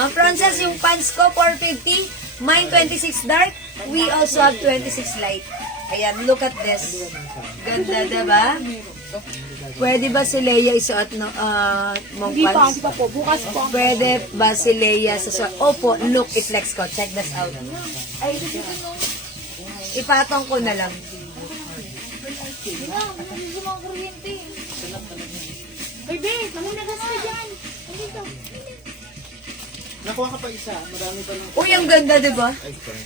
Ma'am Frances, yung pants ko, 450. Mine 26 dark. We also have 26 light. Ayan, look at this. Ganda, diba? Pwede ba si Leia isuot ng mong pants? Pa po, bukas po. Pwede ba si Leia sa suot? Opo, look, i-flex ko. Check this out. Ipatong ko na lang. Uy, babe, mananagas ka dyan. Dito. Nakuha ka pa isa. Marami pa lang. Uy, ang ganda, diba? Ay, sorry.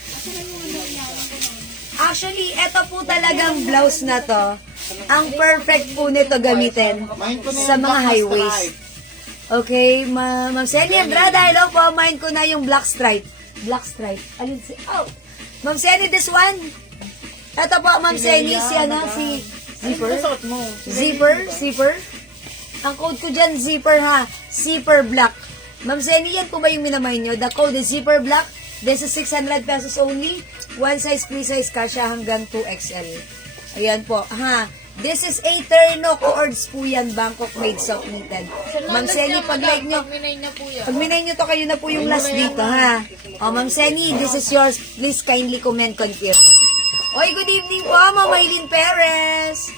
Actually, eto po talagang blouse na to. Ang perfect po nito gamitin sa mga high waist. Okay, Ma'am Seni Andrada, hello po. Mine ko na yung black stripe. Black stripe. Alin si... Oh! Ma'am Seni, this one. Eto po, Ma'am Seni, si Zipper. Zipper. Ang code ko dyan, Zipper, ha. Zipper Black. Ma'am Seni, yan po ba yung minamay nyo? The code is Zipper Black. This is 600 pesos only. One size, free size ka siya hanggang 2XL. Ayan po, ha. This is a terno cords po yan, Bangkok made soft knitted. Ma'am Seni, pag like nyo, pag minay nyo to, kayo na po yung last dito, ha. O, Ma'am Seni, this is yours. Please kindly comment, confirm. Oy, good evening po, Ma'am Maylin Perez.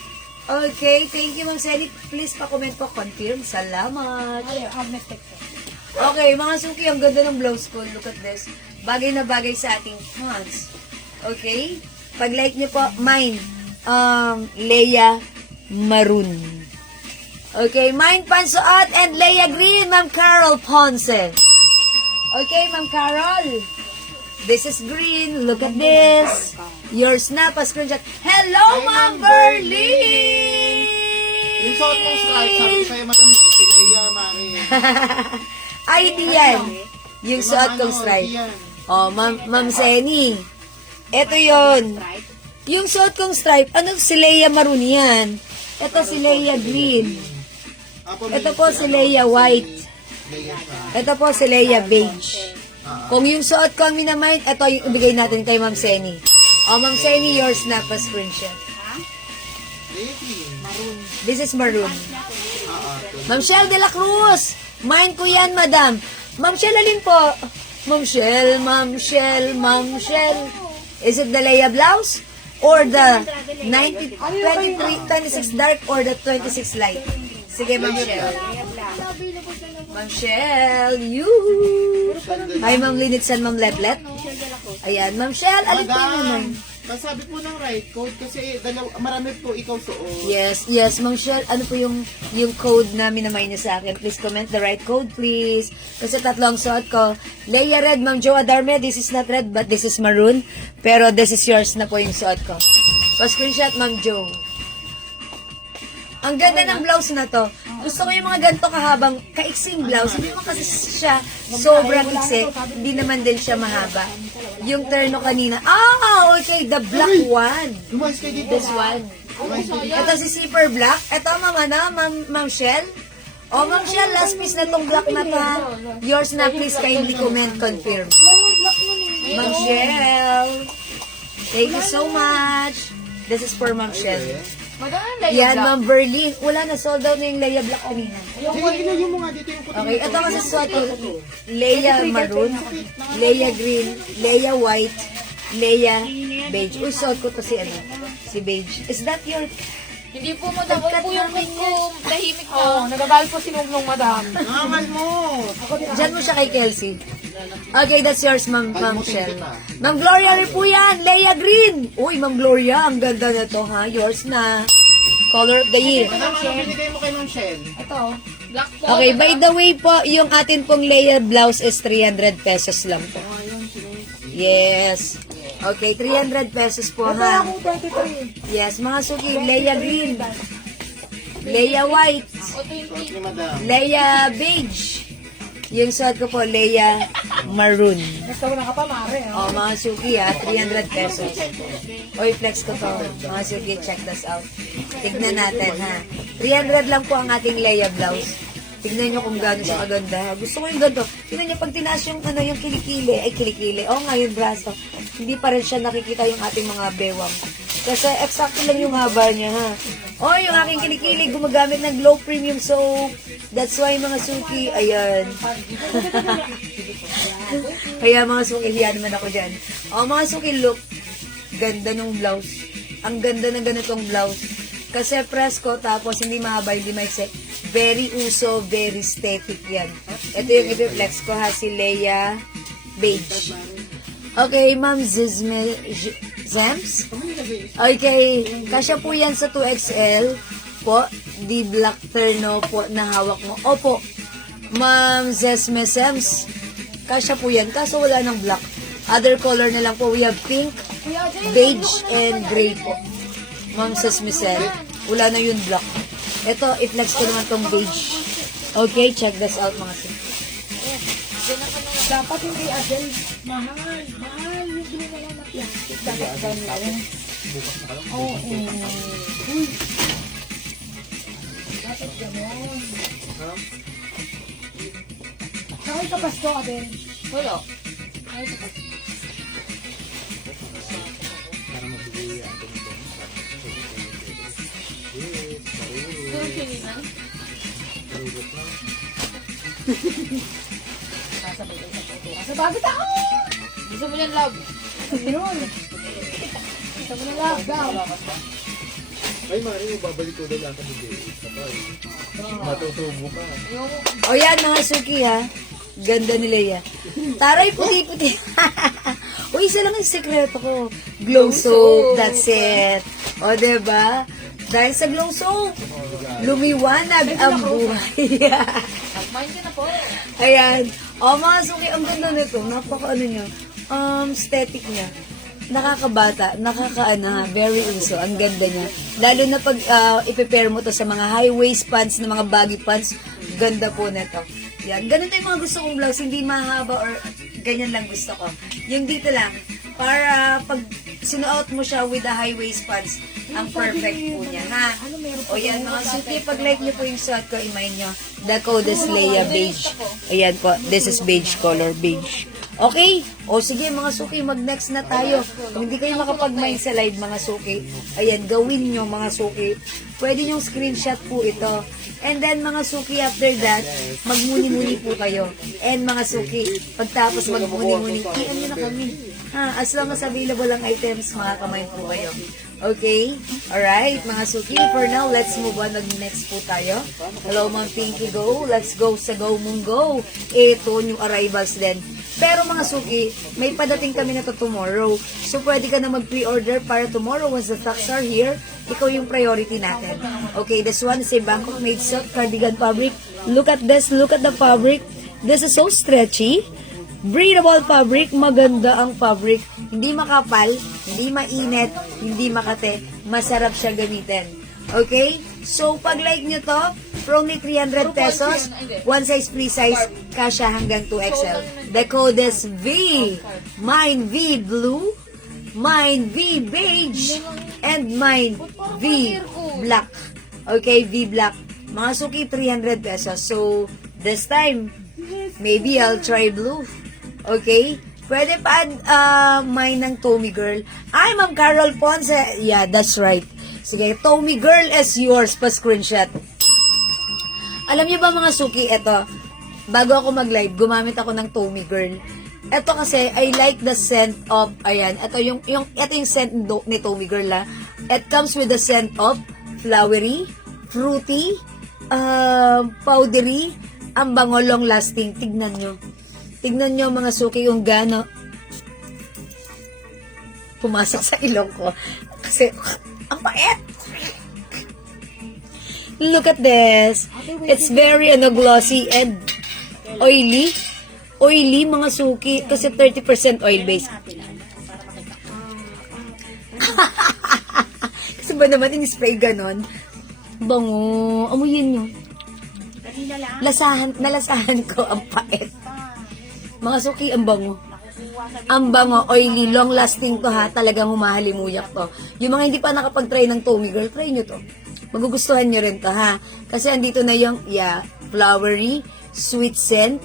Okay, thank you, Ma'am Seni. Please pa-comment po, confirm. Salamat. Okay, mga suki, ang ganda ng blouse ko. Look at this. Bagay na bagay sa ating pants. Okay? Pag-like niyo po, mine, Leia Maroon. Okay, mine Pansuot and Leia Green, Ma'am Carol Ponce. Okay, Ma'am Carol. This is green. Look at this. Yours na, pa-screenshot. Hello, Ma'am Berlin! Yung suot mong stripe, sabi ko sa'yo, madam, si Leia, Mari. Ay, hindi yan. Yung suot kong stripe. Oh, Ma'am Seni. Ito yon. Yung suot kong stripe, ano si Leia Maroon yan? Ito si Leia Green. Ito po si Leia White. Ito po si Leia Beige. Kung yung suot ko ang minamind, ito yung ibigay natin kay Ma'am Seni. Oh, Ma'am Seni, yours na pa screenshot. This is maroon. Ma'am Shell de la Cruz. Mine ko yan, madam. Ma'am Shell, alin po? Ma'am Shell. Is it the Leia blouse? Or the 26 dark or the 26 light? Sige, Ma'am Shell. Ma'am Shell, you. Hi, Ma'am Linitsan, Ma'am Letlet. Ayan, Ma'am Shell, alin po yung naman? Kasabi po ng right code kasi marami po ikaw suot. Yes, Ma'am Shell. Ano po yung code na minamay niyo sa akin? Please comment the right code, please. Kasi tatlong suot ko. Leia Red, Ma'am Jo Adarme. This is not red, but this is maroon. Pero this is yours na po yung suot ko. Pa-screenshot, Ma'am Jo. Ang ganda ng blouse na to. Gusto ko yung mga ganito kahabang kaiksing blouse. Hindi naman kasi siya sobrang iksi. Hindi naman din siya mahaba. Yung terno kanina. Okay. The black one. Lumayas kayo dito. This one. Ito si Zipper Black. Ito, Ma'am Shell. Oh, Ma'am Shell, last piece na tong black na to, ha. Yours na, please kindly comment, confirm. Ma'am Shell. Thank you so much. This is for Ma'am Shell. Madam, layo Yan, black. Ma'am Berlin. Wala na, sold out na yung Leia Black kanina. Sige, ilayo mo nga dito yung puti. Okay, ito kasi swat ko. Leia Maroon, Leia Green, Leia White, Leia Beige. Uy, suot ko to si si Beige. Is that your... Hindi po, madam. Huwag po yung book ko. Tahimik na. Oo, nagagalit po sinuglong madam. Amal mo! Diyan mo siya kay Kelsey. Okay, that's yours, Ma'am Shell. Ma'am Gloria rin po yan, Leia Green. Uy, Ma'am Gloria, ang ganda na to, ha? Yours na. Color of the year. Madam, ano binigay mo kay Ma'am Shell? Ito. Black po. Okay, by the way po, yung atin pong Leia blouse is 300 pesos lang po. Yes. Okay, 300 pesos po, ha? Akong 23. Yes, mga suki, Leia Green, Leia White, O, 20. Ni Madam. Leia Beige. Yung suot ko po, Leia Maroon. Gusto ko na ka pa, Mare. O, mga suki, ha? 300 pesos. Oy, flex ko to. Mga suki, check this out. Tignan natin, ha? 300 lang po ang ating Leia blouse. Tignan nyo kung gaano siya kaganda. Gusto ko yung ganito. Tignan nyo, pag tinaas yung, yung kilikili. Ay, kilikili. Oo nga, yung braso. Hindi pa rin siya nakikita yung ating mga bewang. Kasi eksakto lang yung haba niya, ha? Oh, yung aking kilikili, gumagamit ng Glow Premium Soap. That's why, mga suki, ayan. Kaya mga suki, hiya naman ako dyan. Oh, mga suki, look. Ganda ng blouse. Ang ganda ng ganitong blouse. Kasi presko, tapos hindi mahaba, hindi maiksi. Very uso, very aesthetic yan. Ito yung i-flex ko, ha, si Leia Beige. Okay, Ma'am Zems? Okay, kasya po yan sa 2XL po. Di black terno po na hawak mo. Opo, Ma'am Zems. Kasya po yan, kaso wala ng black. Other color na lang po. We have pink, beige, and gray po. Ma'am Zems, wala na yun black. Ito, i-flex ko naman tong beige. Okay, check this out mga sis. Dapat yung kay Adele, mahal. Mahal yung binigay na plastic. Dapat ganun. Oo. Uy. Dapat ganun. Nakay ka Pasko, Adele. Wala. Nakay ka Pasko. Para magbigay ang ganito. Ito yung kininan. Marugot lang. Sasabay kayo sa photo. Kasabagit ako! Gusto mo yan, love? Yun. Gusto mo na lang, daw. Ay, Mari, babalik ko na lang kami dito. Matutubo ka. Yung O yan, mga suki, ha? Ganda ni Leia. Taray, puti-puti. O, isa lang yung sekreto ko. Glow soap, that's it. O, diba? Dahil sa glow soap, lumiwanag ang buhay. Mag-mind ka na po. Ayan. O, mga suki, ang ganda nito. Napaka-ano niya. Aesthetic niya. Nakakabata, nakakaana, very uso. Ang ganda niya. Lalo na pag i-prepare mo to sa mga high-waist pants, na mga baggy pants, ganda po nito. Yan. Ganun yung mga gusto kong blouse. Hindi mahaba or ganyan lang gusto ko. Yung dito lang. Para pag sinuot mo siya with the high-waist pants, ang perfect po niya, ha? O yan, mga suki, pag like niyo po yung suot ko, imay nyo. The code is Leia Beige. Ayan po, this is beige color, beige. Okay? O sige, mga suki, mag-next na tayo. Kung hindi kayo makapag-mind sa live, mga suki, ayan, gawin nyo, mga suki. Pwede nyo screenshot po ito. And then, mga suki, after that, magmuni-muni po kayo. And mga suki, pagtapos magmuni-muni, i-ano nyo na kami. Ha, as long as available ang items, makakamind po kayo. Okay? Alright, mga suki, for now, let's move on. Mag-next po tayo. Hello, Ma'am Pinky, go. Let's go sa Go Mong Go. Ito, new arrivals din. Pero mga suki, may padating kami na to tomorrow. So, pwede ka na mag-pre-order para tomorrow once the stocks are here. Ikaw yung priority natin. Okay, this one is a Bangkok made silk cardigan fabric. Look at this. Look at the fabric. This is so stretchy. Breathable fabric. Maganda ang fabric. Hindi makapal, hindi mainit, hindi makate. Masarap siya gamitin. Okay? So, pag like nyo to, for only 300 pesos, one size, free size, kasha hanggang 2XL. The code is V. Mine V Blue, mine V Beige, and mine V Black. Okay, V Black. Mga suki, 300 pesos. So, this time, maybe I'll try blue. Okay? Pwede pa mine ng Tommy Girl. Ay, Ma'am Carol Ponce. Yeah, that's right. Sige, Tommy Girl is yours. Pa-screenshot. Alam niyo ba mga suki, eto, bago ako mag-live, gumamit ako ng Tommy Girl. Ito kasi, I like the scent of, ayan, ito yung scent ni Tommy Girl, ha. It comes with the scent of flowery, fruity, powdery, ang bango, long lasting. Tignan nyo. Tignan nyo mga suki yung gano pumasok sa ilong ko. Kasi, ang pait! Look at this. It's very glossy and oily. Oily, mga suki. Kasi 30% oil-based. Kasi ba naman in-spray ganon? Bango. Amuyin nyo. Kanina lang. Nalasahan ko ang pait. Mga suki, ang bango. Nakukuha sa Ang bango, oily, long lasting to ha. Talagang humahalimuyak to. Yung mga hindi pa nakapag-try ng Tommy Girl, try nyo to. Magugustuhan nyo rin to ha. Kasi andito na yung, flowery, sweet scent,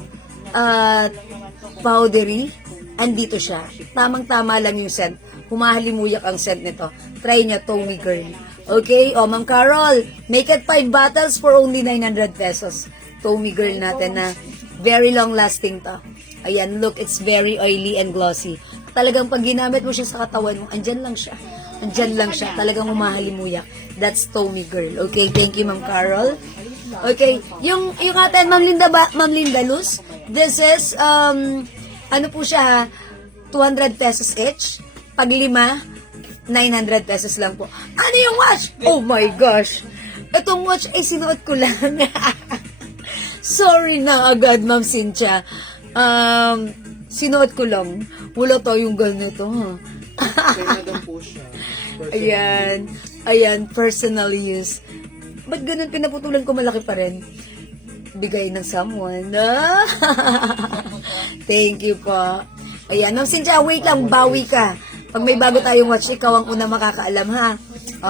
powdery. Andito siya. Tamang-tama lang yung scent. Humahalimuyak ang scent nito. Try nyo, Tommy Girl. Okay? O, Ma'am Carol, make it 5 bottles for only 900 pesos. Tommy Girl natin na very long lasting to. Ayan, look, it's very oily and glossy. Talagang pag ginamit mo siya sa katawan mo, andyan lang siya. Andyan lang siya. Talagang humahalimuyak. That's Tommy Girl. Okay, thank you, Ma'am Carol. Okay, yung atin, Ma'am Linda Luz, this is, ano po siya, 200 pesos each. Pag 5, 900 pesos lang po. Ano yung watch? Oh my gosh! Itong watch ay sinuot ko lang. Sorry na agad, Ma'am Cynthia. Sinuot ko lang. Wala tayong ganito, ha? Kaya madam po siya. Ayan, personal use. Ba't ganun pinaputulan ko malaki pa rin? Bigay ng someone. Thank you po. Ayan, Ma'am Cynthia, wait lang, bawi ka. Pag may bago tayong watch, ikaw ang una makakaalam, ha?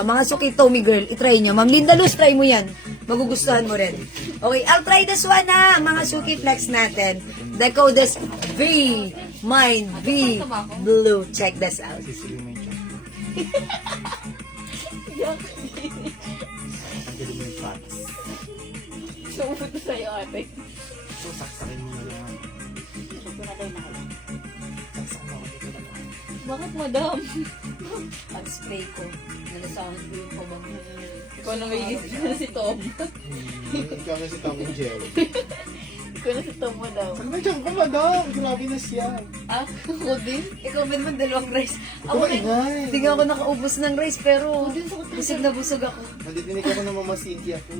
Mga suki, Tommy Girl, itry nyo. Ma'am Linda Luz, try mo yan. Magugustuhan mo rin. Okay, I'll try this one, ha? Mga suki flex natin. The code is Mine V Blue. Check this out. Sisili mo yung chan. Tanggalin mo yung fats. Sumupot na sa'yo, ate. So, saksakin mo na lang. ito na daw na. Saksak mo ako dito na lang. Bakit, madam? Pag-spray ko, nalasahan ko yung pabango. Ikaw na may si Tom. Ikaw na si Tom and Jerry. Ikaw na si Tom, madam. Saan na dyan ka, madam? Grabe na siya. Ah, ako din? Ikaw ba naman dalawang rice? Ikaw ingay. Hindi nga ako nakaubos ng rice, pero busog na busog ako. Nanditinig ako ng Mama Cynthia ko.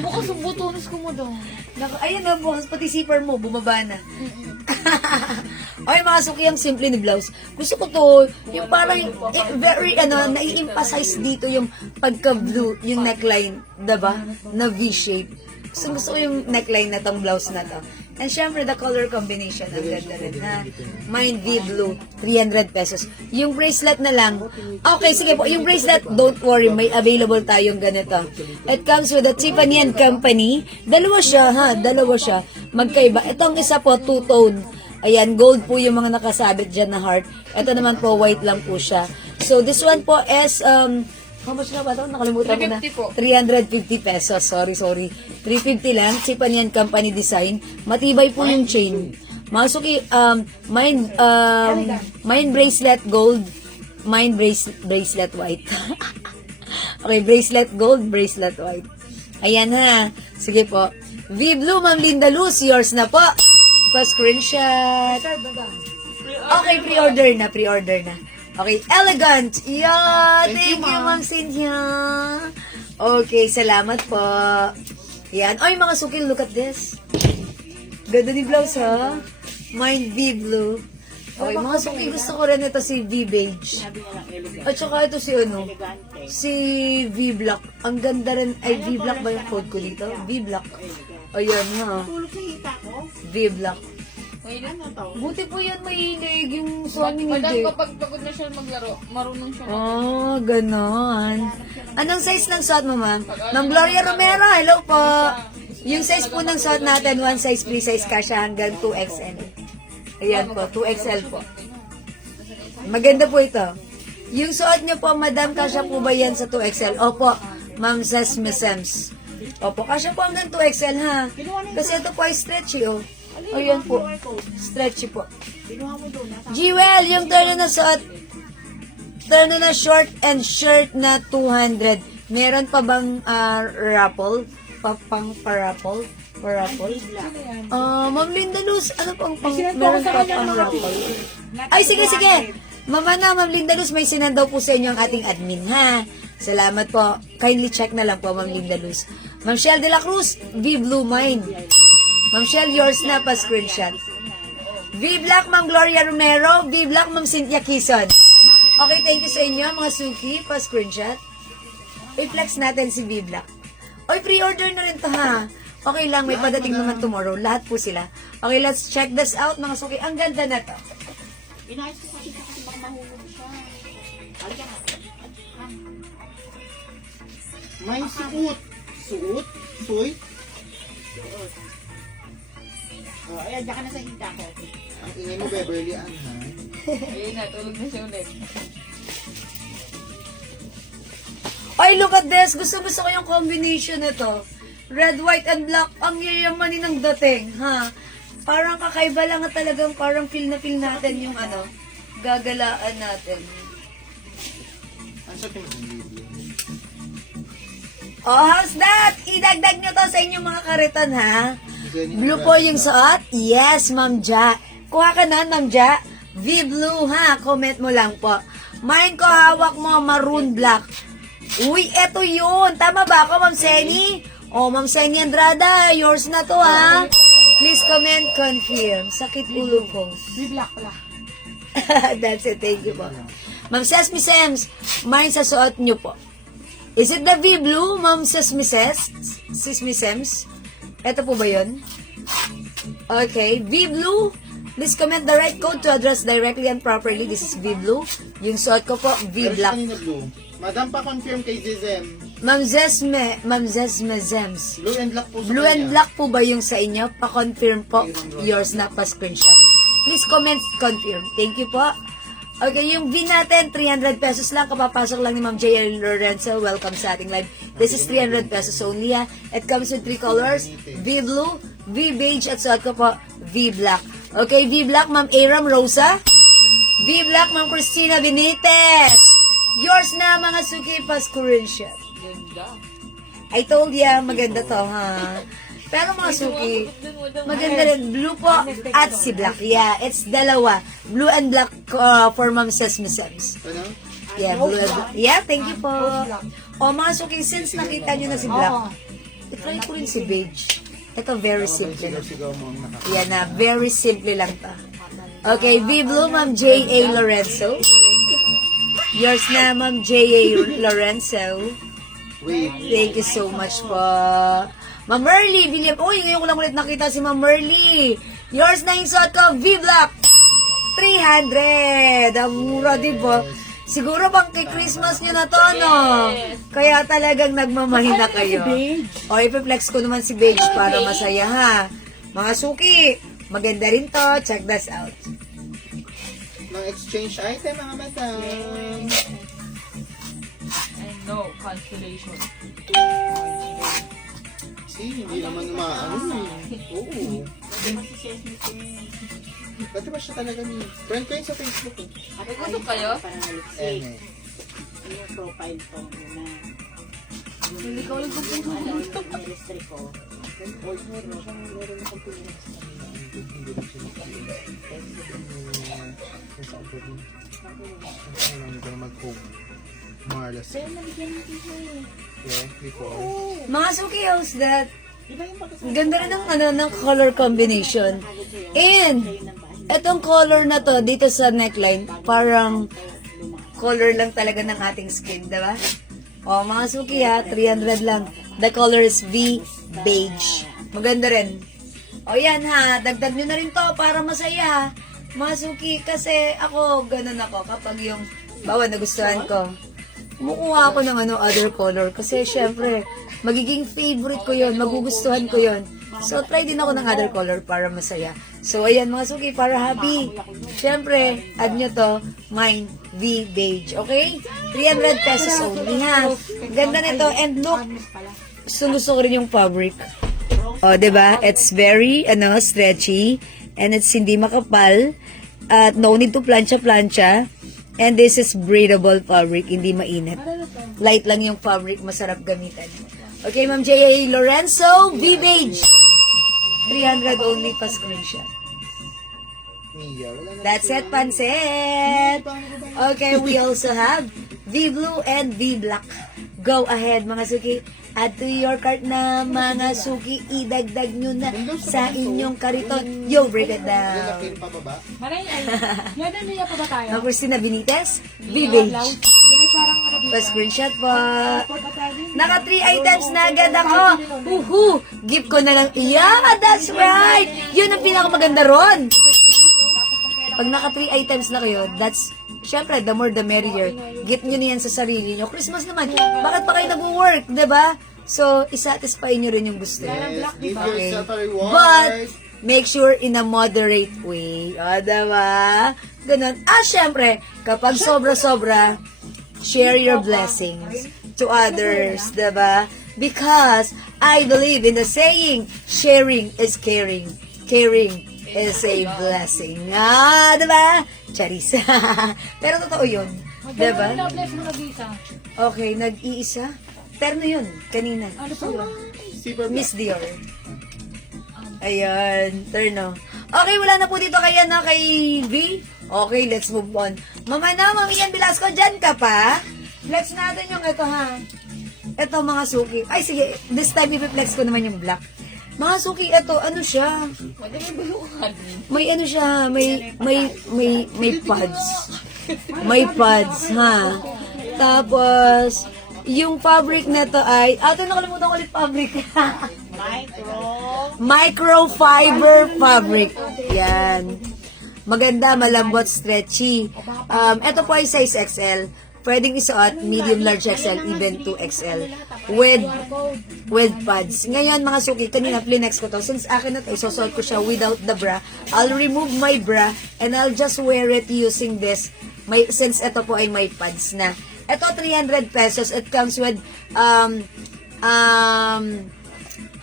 Bukas ang butones ko, madam. Ayan na, bukas pati zipper mo, bumaba na. Ay, mga suki, ang simple ni blouse. Gusto ko to, yung parang, very, nai-emphasize dito yung pagka-blue, yung neckline, diba? Na V-shape. Gusto ko yung neckline na tong blouse na to. And syempre, the color combination, ang ganda rin, ha? Mine V Blue, 300 pesos. Yung bracelet na lang. Okay, sige po, yung bracelet, don't worry, may available tayong ganito. It comes with a Tiffany & Company. Dalawa siya, ha? Dalawa siya. Magkaiba. Itong isa po, two-tone. Ayan, gold po yung mga nakasabit dyan na heart. Ito naman po, white lang po siya. So, this one po is, how much na ba ito? Nakalimutan ko na. 350 po. 350 pesos. Sorry. 350 lang. Tiffany & Company design. Matibay po yung chain. Masuki, mine bracelet gold. Mine bracelet white. Okay, bracelet gold, bracelet white. Ayan ha. Sige po. V Blue, Ma'am Linda Luz, yours na po. Pa-screenshot. Okay, pre-order na. Okay, elegant. Yeah, thank you, Ma'am Cynthia. Okay, salamat po. Yan. Ay, mga suki, look at this. Ganda ni blouse, ha? Mine V Blue. Okay, mga suki, gusto ko rin ito si V Beige. Sabi niya lang elegant. At saka ito si Elegante. si V Black. Ang ganda rin. Ay, V Black ba yung code ko dito? V Black. Ayan, ha? Tulog sa hita ko. V Black. Ano to? Buti po yan mahilig yung swami ni Madam, Jay. kapag pagod na siya maglaro, marunong siya. Oh, ganon. Anong size ng suot mo, ma'am? Ma'am Gloria Romero, hello po. Yung size po ng suot natin, one size, free size kasha hanggang 2XL. Ayan po, 2XL po. Maganda po ito. Yung suot niyo po, madam, kasya po ba yan sa 2XL? Opo, ma'am says Miss Ems. Opo, kasya po hanggang 2XL ha. Kasi ito po ay stretchy oh. O yan po, stretchy po. Binuha mo doon. Nasa Jewel, yung turno na suot, turno na short and shirt na 200. Meron pa bang raffle? Paraffle? Ma'am Linda Luz, ano pang meron pa pang raffle? Ay, sige. Ma'am Linda Luz, may sinend daw po sa inyo ang ating admin, ha? Salamat po. Kindly check na lang po, Ma'am Linda Luz. Ma'am Shell de la Cruz, V Blue Mine. Ma'am Shell, yours na pa screenshot. V Black, Ma'am Gloria Romero. V Black, Ma'am Cynthia Quezon. Okay, thank you sa inyo, mga suki, pa screenshot. I-flex natin si V Black. Oy, pre-order na rin to, ha? Okay lang, may padating naman tomorrow. Lahat po sila. Okay, let's check this out, mga suki. Ang ganda na to. Inayos ko kasi baka mahulog siya. Alika na. May suot. Suot? Suot? Oh, ayan, dyan ka na sa hita ko. Ang ingay mo, Beverly Ann, ha? Ayun na, tulog na siya ulit. Ay, look at this. Gusto ko yung combination nito. Red, white, and black. Ang yayamanin ng dating, ha? Parang kakaiba lang at talagang parang feel natin yung gagalaan natin. Ang sa tingin ng video. Oh, how's that? Idagdag nyo to sa inyong mga kariton, ha? Blue po yung suot? Yes, Ma'am Ja. Kuha ka na, Ma'am Ja. V-blue, ha? Comment mo lang po. Mine ko, hawak mo, maroon black. Uy, eto yun. Tama ba ako, Ma'am Seni? Oh, Ma'am Seni Andrada, yours na to, ha? Please comment, confirm. Sakit ulo ko. Black pala. That's it. Thank you po. Ma'am Sesame Sems, mine sa suot nyo po. Is it the V-blue, Ma'am Sesame Sems? Ito po ba yun? Okay. V-blue. Please comment the right code to address directly and properly. This is V-blue. Yung suot ko po, V-black. Blue. Madam, pa-confirm kay Zizem. Ma'am Zesme Zems. Blue and black po sa Blue and kanya. black po ba yung sa inyo? Pa-confirm po. Yours na pa-screenshot. Please comment, confirm. Thank you po. Okay, yung V natin, 300 pesos lang. Kapapasok lang ni Ma'am J. Lorenzo. Welcome sa ating live. This is 300 pesos only, ha. It comes with 3 colors. V blue, V beige, at suot ko po, V black. Okay, V black, Ma'am Aram Rosa. V black, Ma'am Christina Benitez. Yours na, mga suki, pa-screenshot. Ganda. I told ya, maganda to, ha? Pero mga suki, maganda rin. Blue po at si black. Yeah, it's dalawa. Blue and black for Ma'am Sesame Sems. Ano? Yeah, blue and black. Yeah, thank you po. O mga suki, since nakita nyo na si black, itry ko rin si beige. Ito, very simple. Sigaw-sigaw mo ang nakaka... Yan na, very simple lang to. Okay, V Blue, Ma'am J.A. Lorenzo. Yours na, Ma'am J.A. Lorenzo. Wait. Thank you so much po. Ma'am Merly, William. Uy, ngayon ko lang ulit nakita si Ma'am Merly. Yours na yung suot ko, V-Black. 300. Ang mura, diba? Siguro pang kay Christmas nyo na to, no? Kaya talagang nagmamahina kayo. O, ipiplex ko naman si Beige para masaya, ha? Mga suki, maganda rin to. Check this out. Mga exchange item, mga madam. And no cancellation. See, hindi naman maano eh. Oo. Pati ba siya talaga ni... Friend ko yun sa Facebook eh. Nagusok kayo? Eh. Yung profile ko muna. Hindi ko lang kung Yung history ko. Meron akong pinas. Hindi lang siya nakalimutan. Kasi sa abroad niya. Ano lang ko na mag-home. Marlas. Pero nabigyan natin siya eh. Yeah, before. Mga suki, how's that? Di ba yung pagkasama? Ang ganda rin ng color combination. And, etong color na to, dito sa neckline, parang color lang talaga ng ating skin, diba? O, mga suki ha, 300 lang. The color is V beige. Maganda rin. O yan ha, dagdag nyo na rin to para masaya ha. Mga suki, kasi ako, ganun ako kapag yung, bawa nagustuhan ko. kumukuha ako ng other color. Kasi syempre, magiging favorite ko yon, magugustuhan ko yon. So, try din ako ng other color para masaya. So, ayan mga suki, para happy. Syempre, add nyo to, mine, V Beige. Okay? 300 pesos only, ha? Ganda nito. And look, gusto ko rin yung fabric. Oh, 'di ba? It's very stretchy and it's hindi makapal at no need to plancha. And this is breathable fabric, hindi mainit. Light lang yung fabric, masarap gamitan. Okay, Ma'am J.A. Lorenzo, V Beige. 300 only pa screenshot. Mia, wala na. That's it, Pansit. Okay, we also have V Blue and V Black. Go ahead, mga suki. Add to your cart na mga suki. Idagdag nyo na sa inyong kariton. Yo, break it down. Lalaki pa ba ba? Maray, ay, yun niya pa ba tayo? Mga Christina Benitez, V Beige. Yun ay parang Pa-screenshot po. Naka 3 items na agad ako. Uhu! Gift ko na lang. Yeah, that's right! Yun ang pinakamaganda ron. Pag naka 3 items na kayo, that's, syempre, the more the merrier. Gift nyo na yan sa sarili nyo. Christmas naman, bakit pa kayo nag-work, diba? So, isatisfy nyo rin yung gusto nyo. Yes, give Okay. yourself a reward. But, make sure in a moderate way. O, diba? Ganun. Syempre, kapag sobra-sobra, share your blessings to others, diba? Because, I believe in the saying, sharing is caring. Caring is a blessing. Diba? Charis. Pero totoo yun. Diba? bless mo na visa. Okay, nag-iisa. Terno yun, kanina. Ano po yun? Super Miss Dior. Ayan, terno. Okay, wala na po dito kay V. Okay, let's move on. Mama Ian Velasco, dyan ka pa? Flex natin yung ito, ha? Ito, mga suki. Ay, sige, this time i-flex ko naman yung black. Mga suki, ito, ano siya? Pwede may bulukan. May ano siya, may pads. May pads, ha? Tapos, yung fabric nito ay, ito nakalimutan ko ulit fabric. Microfiber fabric. Yan. Maganda, malambot, stretchy. Ito po ay size XL. Pwedeng isuot, medium, large XL, even 2XL. With pads. Ngayon, mga suki, kanina flinex ko to. Since akin na to, isusuot ko siya without the bra. I'll remove my bra and I'll just wear it using this. Since ito po ay may pads na. Ito, 300 pesos. It comes with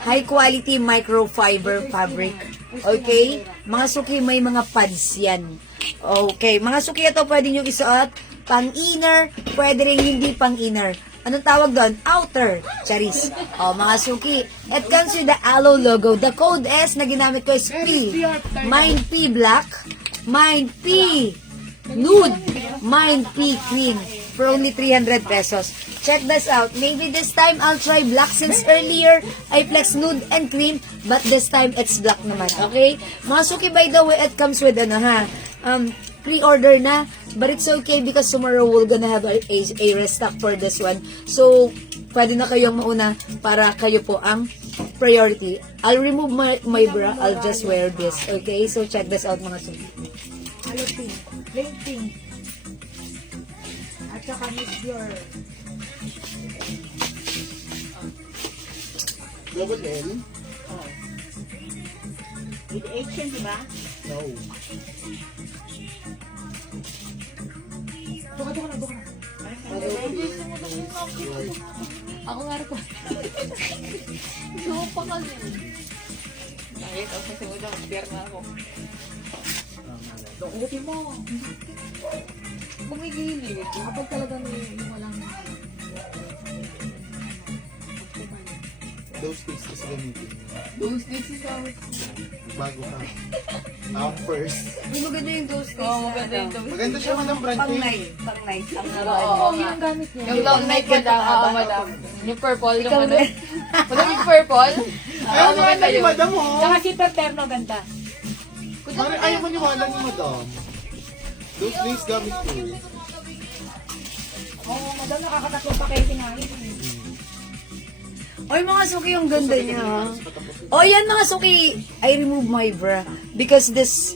high quality microfiber fabric. Okay? Mga suki, may mga pads yan. Okay. Mga suki, ito pwede nyo isuot. Pang-inner, pwede rin hindi pang-inner. Anong tawag doon? Outer. Charis. Mga suki. It comes with the Aloe logo. The code S na ginamit ko is P. Mine P black. Mine P nude. Mine P cream. For only 300 pesos. Check this out. Maybe this time I'll try black since earlier I flex nude and cream, but this time it's black naman. Okay? Mga suki, by the way, it comes with pre-order na, but it's okay because tomorrow we're gonna have a restock for this one. So, pwede na kayong mauna para kayo po ang priority. I'll remove my bra. I'll just wear this. Okay? So, check this out, mga suki. Hello, pink. Plain pink. At saka Miss Dior. Double L? With H yun, di ba? No. Ako nga rin ko. Yung pa kasi. Bakit? Ako kasi mo dyan, beer na ako. Ugutin mo. Bumigili. Kapag talaga may walang... Those things kasi gamitin. Those days is our... Bago ka. First. Hindi maganda yung those days. Oo, maganda yung those. Maganda siya ng brand Pang name. night. Pang night. Ang Oo, nga. yung gamit niya. Yung long night ka lang, madam. Yung purple, yung Ikaw ano. rin. Madam, yung purple. Ayaw maganda niwala ni yun. madam mo. Saka si Terno ganda. Parang ayaw mo niwala ni madam. Those things gamit ko. Oo, madam, nakakatatlong pa kayo kinain. Oy, mga suki, yung ganda niya, ha? O, yan, mga suki. I remove my bra. Because this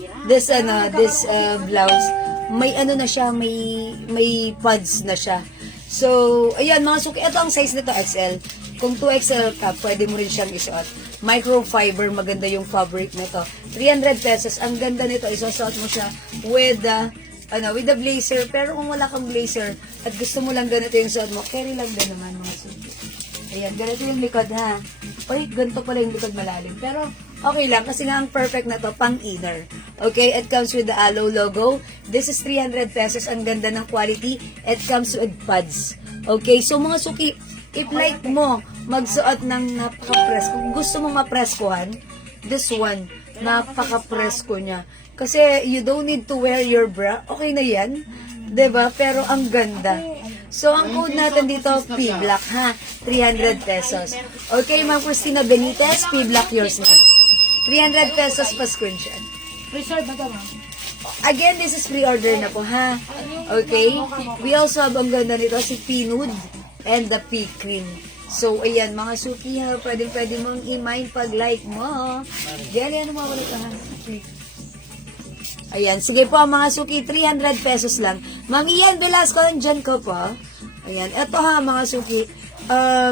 blouse, may ano na siya, may pads na siya. So, ayan mga suki, ito ang size nito XL. Kung 2XL ka, pwede mo rin siyang isuot. Microfiber, maganda yung fabric nito. 300 pesos. Ang ganda nito, isusuot mo siya with the blazer. Pero kung wala kang blazer at gusto mo lang ganito yung suot mo, carry lang din naman mga suki. Ayan, ganito yung likod ha. Uy, ganito pala yung likod malalim. Pero okay lang kasi nga ang perfect na to, pang inner. Okay, it comes with the Alo logo. This is 300 pesos. Ang ganda ng quality. It comes with pads. Okay, so mga suki, if like mo magsuot ng napaka-press, kung gusto mong ma-presskuhan, this one, napaka-presko niya. Kasi you don't need to wear your bra. Okay na yan. 'Di ba? Pero ang ganda. So, ang code natin dito, P-Block, ha? 300 pesos. Okay, Ma'am Christina Benitez, P-Block yours na. 300 pesos pa screenshot. Reserve ba ito, ma'am? Again, this is pre-order na po, ha? Okay? We also have ang ganda nito, si P-Nude and the P-Cream. So, ayan, mga suki, ha? Pwede mong i-mind pag-like mo. Jelly, ano mawala ka, ha? Ayan, sige po mga suki, 300 pesos lang. Ma'am Ian Velasco, nandyan ka pa. Ayan, eto ha mga suki.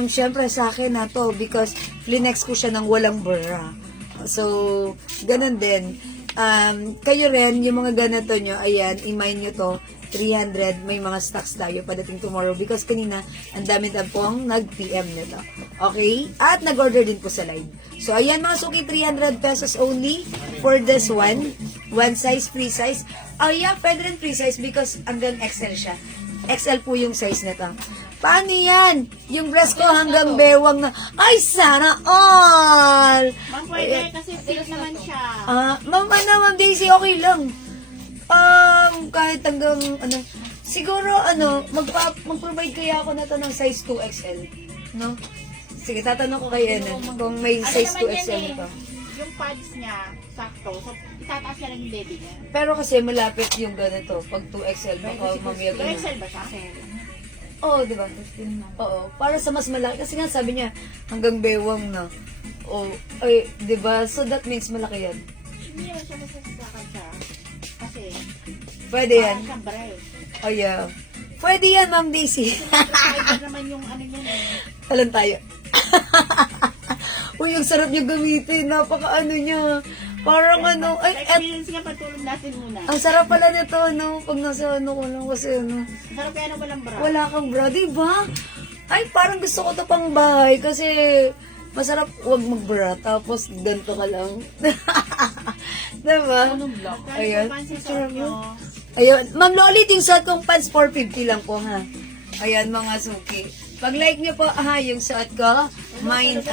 Syempre sa akin na to because flinex ko siya ng walang bra. So, ganun din. Kayo rin, yung mga ganito nyo, ayan, i-mind nyo to. 300, may mga stocks tayo padating tomorrow because kanina, ang dami na pong nag-PM nito. Okay? At nag-order din po sa live. So, ayan mga suki, 300 pesos only for this one. One size, free size. Oh yeah, pwede rin free size because hanggang XL siya. XL po yung size nito. Paano yan? Yung breast ko hanggang bewang na, ay, sana all! Ma'am, pwede kasi fit naman siya. Ma'am Daisy, okay lang. Kahit hanggang, siguro, mag-provide kaya ako na to ng size 2XL. No? Sige, tatanong ko kay Ena kung may size 2XL nito. Yung pads niya, sakto. So, itataas niya lang yung baby niya. Pero kasi malapit yung ganito. Pag 2XL, baka mamaya ganun. 2XL ba siya? Oo, di ba? Oo. Para sa mas malaki. Kasi nga sabi niya, hanggang bewang na. Oo. Ay, di ba? So that means malaki yan. Hindi yan siya masasakan siya. Kasi, Pwede yan. parang siyang breast. Oh, yeah. Pwede yan, Ma'am Daisy. Fiber naman yung ano niya eh. Alam tayo. Uy, ang sarap niya gamitin. Napaka niya. Parang Experience nga, patulong natin muna. ang sarap pala nito, pag nasa ko lang kasi Sarap kaya na walang bra. wala kang bra, di ba? Ay, parang gusto ko to pang bahay kasi masarap wag mag-bra, tapos ganito ka lang. Diba? Ayan. Pansin sa nyo. Ayun. Ma'am Loli, yung suot kong pants, 450 lang po, ha? Ayan, mga suki. Pag-like nyo po, yung suot ko, mine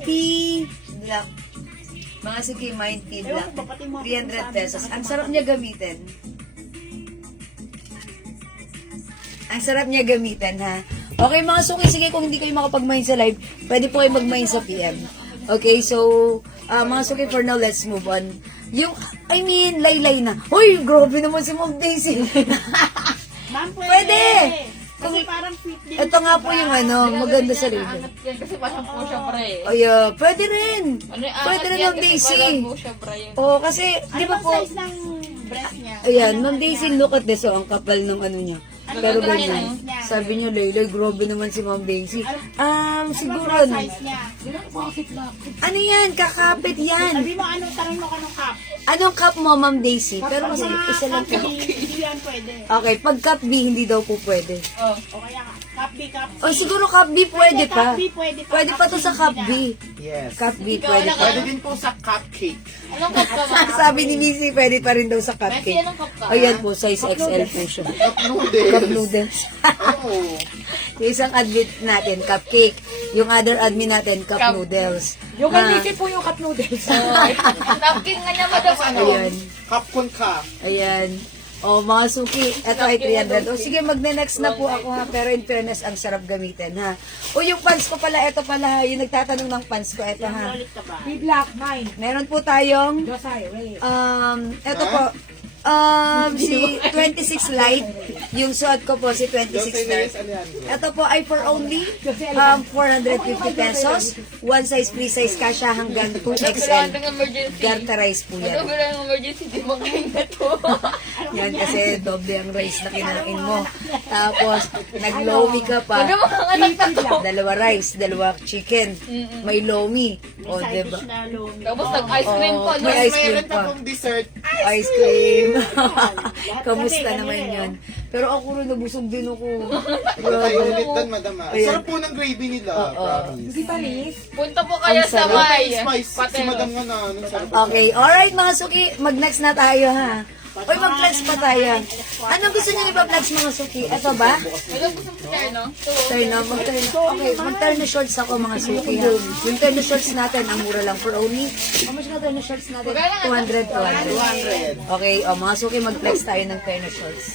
tea black. Mga suki, mine tea black. 300 pesos. Ang sarap niya gamitin. Ang sarap niya gamitin, ha? Okay, mga suki, sige, kung hindi kayo makapag-mine sa live, pwede po kayo mag-mine sa PM. Okay, so, mga suki, for now, let's move on. Laylay na. Uy, grabe naman si Ma'am Daisy. Ma'am, Pwede! Kasi parang fit din. Ito nga po yung maganda sa live. Angat yan kasi parang po siya, pre. Ay, pwede rin. Pwede rin, Ma'am Daisy. Parang po siya, pre. Oo, kasi, di Ano ba bang po, size ng breast niya? ayan, Ma'am Daisy, look at this, ang kapal ng niya. Ano Pero bang ganyan. size niya? Sabi niya, Laylay, grabe naman si Ma'am Daisy. Siguro, Ano bang size niya? ano yan, kakapit yan. Sabi mo, tanong mo kanong cup. Anong cup mo, Ma'am Daisy? Pero kasi isa lang po. Hindi yan pwede. Okay, pag cup B, hindi daw po pwede. O kaya cup B, cup C. O siguro cup B pwede pa. Cup B pwede pa. Pwede pa to sa cup B. Yes. Cup B pwede pa. Pwede din po sa cupcake. Anong cup ka ba? Sabi ni Missy, pwede pa rin daw sa Messi, cupcake. anong cup ka? Ayan po, size XL po siya. Cup noodles. Cup noodles. Oo. Yung isang admin natin, cupcake. Yung other admin natin, cup noodles. Yung Ah, kay po yung cup noodles. Napkin nga niya, madam. Ayan. Cup con ka. Ayan. O, mga suki, ito ay 300. O, sige, magne-next na po ako, ha. Pero in fairness, ang sarap gamitin, ha. O, yung pants ko pala, ito pala, ha. Yung nagtatanong ng pants ko, ito, ha. Ulit ka ba? B-Black, mine. Meron po tayong, Josai, wait. ito po, si 26 light. Yung suot ko po si 26 dark. Ito po ay for only 450 pesos. One size, free size kasha hanggang 2XL. ng emergency. Garta rice po yan. Kailangan ng emergency, di mo kain na to. Yan kasi doble ang rice na kinain mo. Tapos, nag-lomi ka pa. Ano mga anak na to? Dalawa rice, dalawa chicken. May lomi. O, Side diba? dish na lomi. Tapos nag-ice cream pa. May ice cream Mayroon pa pa. pong dessert. Ice cream. Lahat Kamusta kami, naman kami, yun? Pero ako rin, nabusog din ako. Wala tayo ulit doon, madam. Ayan. Sarap po ng gravy nila, promise. Punta po kayo Ang sa sarap. may Spice. Si patero. madam nga na, anong sarap. Okay, alright mga suki, mag-next na tayo ha. Uy, mag-flex pa tayo. Anong gusto niyo ipa-flex mga suki? Ito ba? Wala po sa patero, no? Turn na, mag-turn. Okay, mag-turn na shorts ako mga suki ha. Yung turn na shorts natin, ang mura lang for only. How much na turn na shorts natin? 200. 200. Okay, mga suki, mag-flex tayo ng turn na shorts.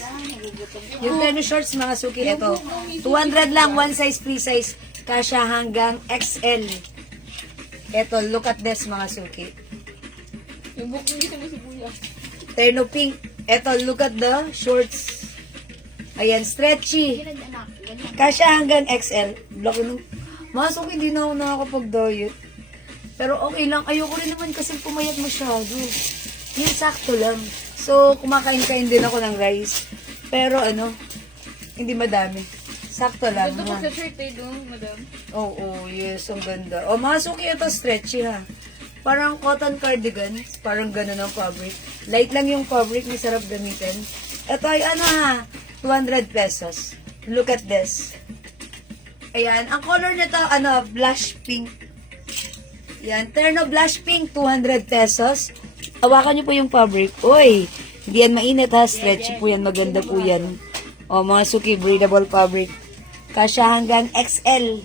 Yung turn na shorts mga suki, ito. 200 lang, one size, free size. Kasya hanggang XL. Ito, look at this mga suki. Yung book hindi sa sibuyas. Terno pink. Ito, look at the shorts. Ayan, stretchy. Kasya hanggang XL. Laki nung... Mga suki, hindi na ako nakakapag-diet. Pero okay lang. Ayoko rin naman kasi pumayat masyado. Yung sakto lang. So, kumakain-kain din ako ng rice. Pero ano, hindi madami. Sakto lang. Ito po Ha? sa shirt eh, doon, madam. Oo, yes, ang ganda. O, mga suki, ito stretchy ha. Parang cotton cardigan. Parang gano'n ang fabric. Light lang yung fabric, masarap gamitin. Ito ay ano ha, 200 pesos. Look at this. Ayan, ang color nito, ano, blush pink. Yan, terno blush pink, 200 pesos. Hawakan niyo po yung fabric. Uy, hindi yan mainit ha, stretchy po yan, maganda po yan. O, mga suki, breathable fabric. Kasya hanggang XL.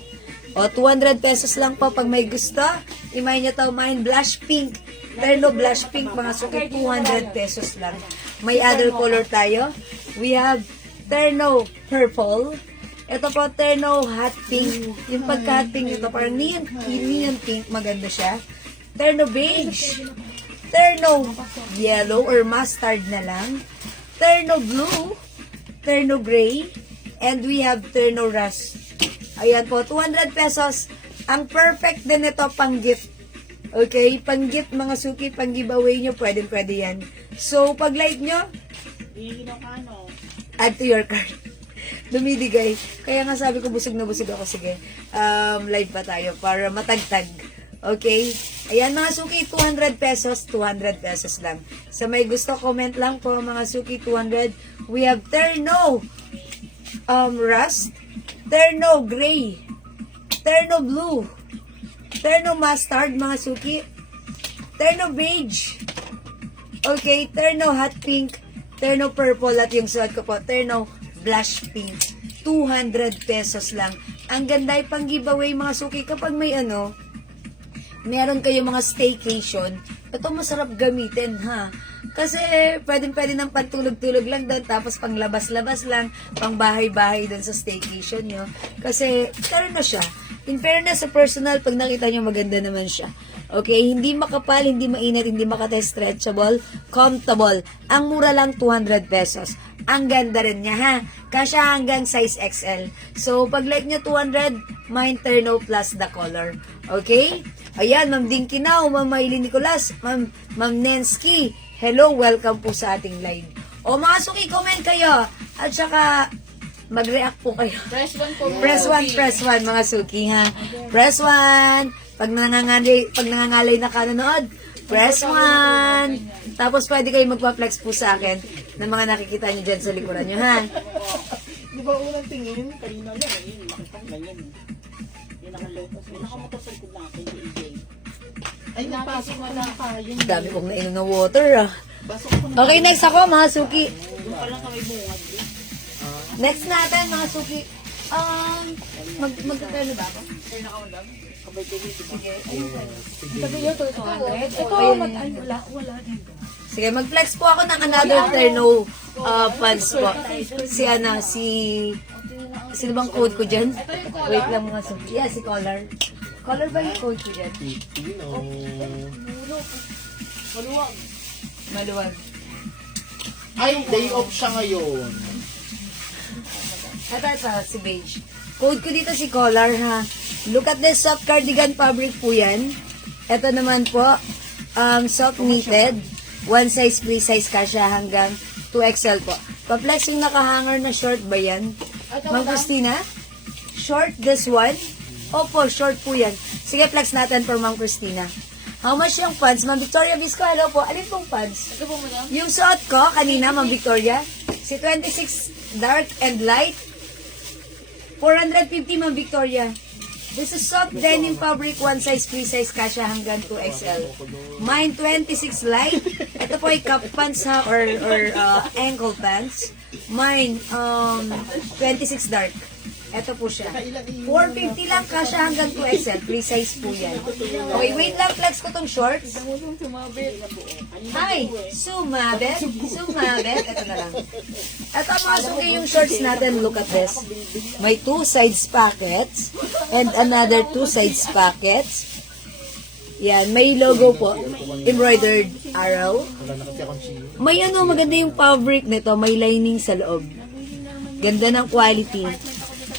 O, 200 pesos lang po pag may gusto. Imay niyo to, mine blush pink. Terno blush pink, mga suki, 200 pesos lang. May other color tayo. We have terno purple. Ito po, terno hot pink. Yung pagka-hot pink ito, parang neon pink, maganda siya. Terno beige. Terno yellow or mustard na lang. Terno blue. Terno gray. And we have terno rust. Ayan po, 200 pesos. Ang perfect din ito pang gift. Okay? Pang gift mga suki, pang giveaway nyo, pwede yan. So, pag like nyo, Hihino ka, no? add to your cart. Dumidigay. Kaya nga sabi ko, busog na busog ako. Sige, live pa tayo para matagtag. Okay? Ayan mga suki, 200 pesos, 200 pesos lang. Sa may gusto, comment lang po mga suki, 200. We have terno rust, terno gray, terno blue, terno mustard mga suki, terno beige, okay, terno hot pink, terno purple at yung suot ko po, terno blush pink. 200 pesos lang. Ang ganda yung pang giveaway mga suki kapag may ano, meron kayo mga staycation, ito masarap gamitin ha. Kasi pwede ng pantulog-tulog lang doon, tapos pang labas-labas lang, pang bahay-bahay doon sa staycation nyo. Kasi, na siya. In fairness sa personal, pag nakita nyo maganda naman siya. Okay, hindi makapal, hindi mainit, hindi makata-stretchable, comfortable. Ang mura lang 200 pesos. Ang ganda rin niya ha. Kasya hanggang size XL. So, pag like nyo 200, mine terno plus the color. Okay? Ayan, Ma'am Dinkinaw, Ma'am Maylin Nicolas, Ma'am Nensky. Hello, welcome po sa ating live. O mga suki, comment kayo. At saka, mag-react po kayo. Press 1 po. Press 1, mga suki, ha? Press 1. Pag nangangalay na kanonood, press 1. Tapos pwede kayo magpa-flex po sa akin ng mga nakikita nyo dyan sa likuran nyo, ha? Di ba unang tingin? Kanina lang, yun, makitang ganyan. Yung nakalotos. Yung nakamotorcycle ko natin, yung EJ. Ay, napasok mo lang pa. Yun. Ang dami kong nainom na water, ah. Pasok ko na. Okay, next ako, mga suki. Yung pala kami bungad. Next natin, mga suki. Magkakano ba ako? Sige, mag-flex po ako ng another terno pants po. Sino bang code ko dyan? Wait lang mga suki. Yeah, si Color. Color ba yung code ko dyan? Maluwag. Maluwag. Ay, day off siya ngayon. Ito, si beige. Code ko dito si color, ha. Look at this soft cardigan fabric po yan. Ito naman po, soft knitted. One size, free size kasya hanggang 2XL po. Pa-flex yung nakahanger na short ba yan? Ma'am Christina? Short, this one? Opo, short po yan. Sige, flex natin for Ma'am Christina. How much yung pants? Ma'am Victoria Visco, hello po. Alin pong pants? Ito po, madam. Yung suot ko kanina, Ma'am Victoria, si 26 dark and light, 450, Ma'am Victoria. This is soft denim fabric, one size, free size, kasha hanggang 2XL. Mine 26 light. Ito po ay cup pants ha, or ankle pants. Mine 26 dark. Ito po siya. 450 lang, kasha hanggang 2XL. Free size po yan. Okay, wait lang, flex ko tong shorts. Hi! Sumabet. Sumabet. Ito na lang. Ito mga suki yung shorts natin. Look at this. May 2 sides pockets and another 2 sides pockets. Yan, may logo po. Embroidered arrow. Wala na kasi akong chiyo. May maganda yung fabric nito. May lining sa loob. Ganda ng quality.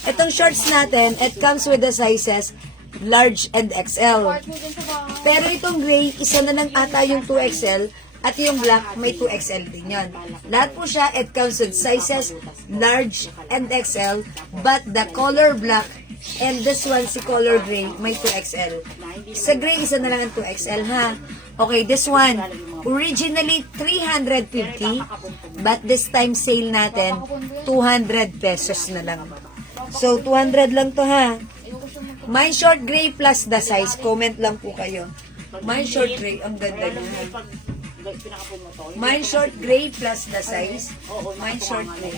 Itong shorts natin, it comes with the sizes large and XL. Pero itong gray, isa na lang ata yung 2XL at yung black may 2XL din yon. Lahat po siya, it comes with sizes large and XL, but the color black and this one, si color gray, may 2XL. Sa gray, isa na lang ang 2XL ha. Okay, this one, originally 350, but this time sale natin, 200 pesos na lang. So, 200 lang to ha. Mine short gray plus the size. Comment lang po kayo. Mine short gray. Ang ganda niya ha. Mine short gray plus the size. Mine short gray.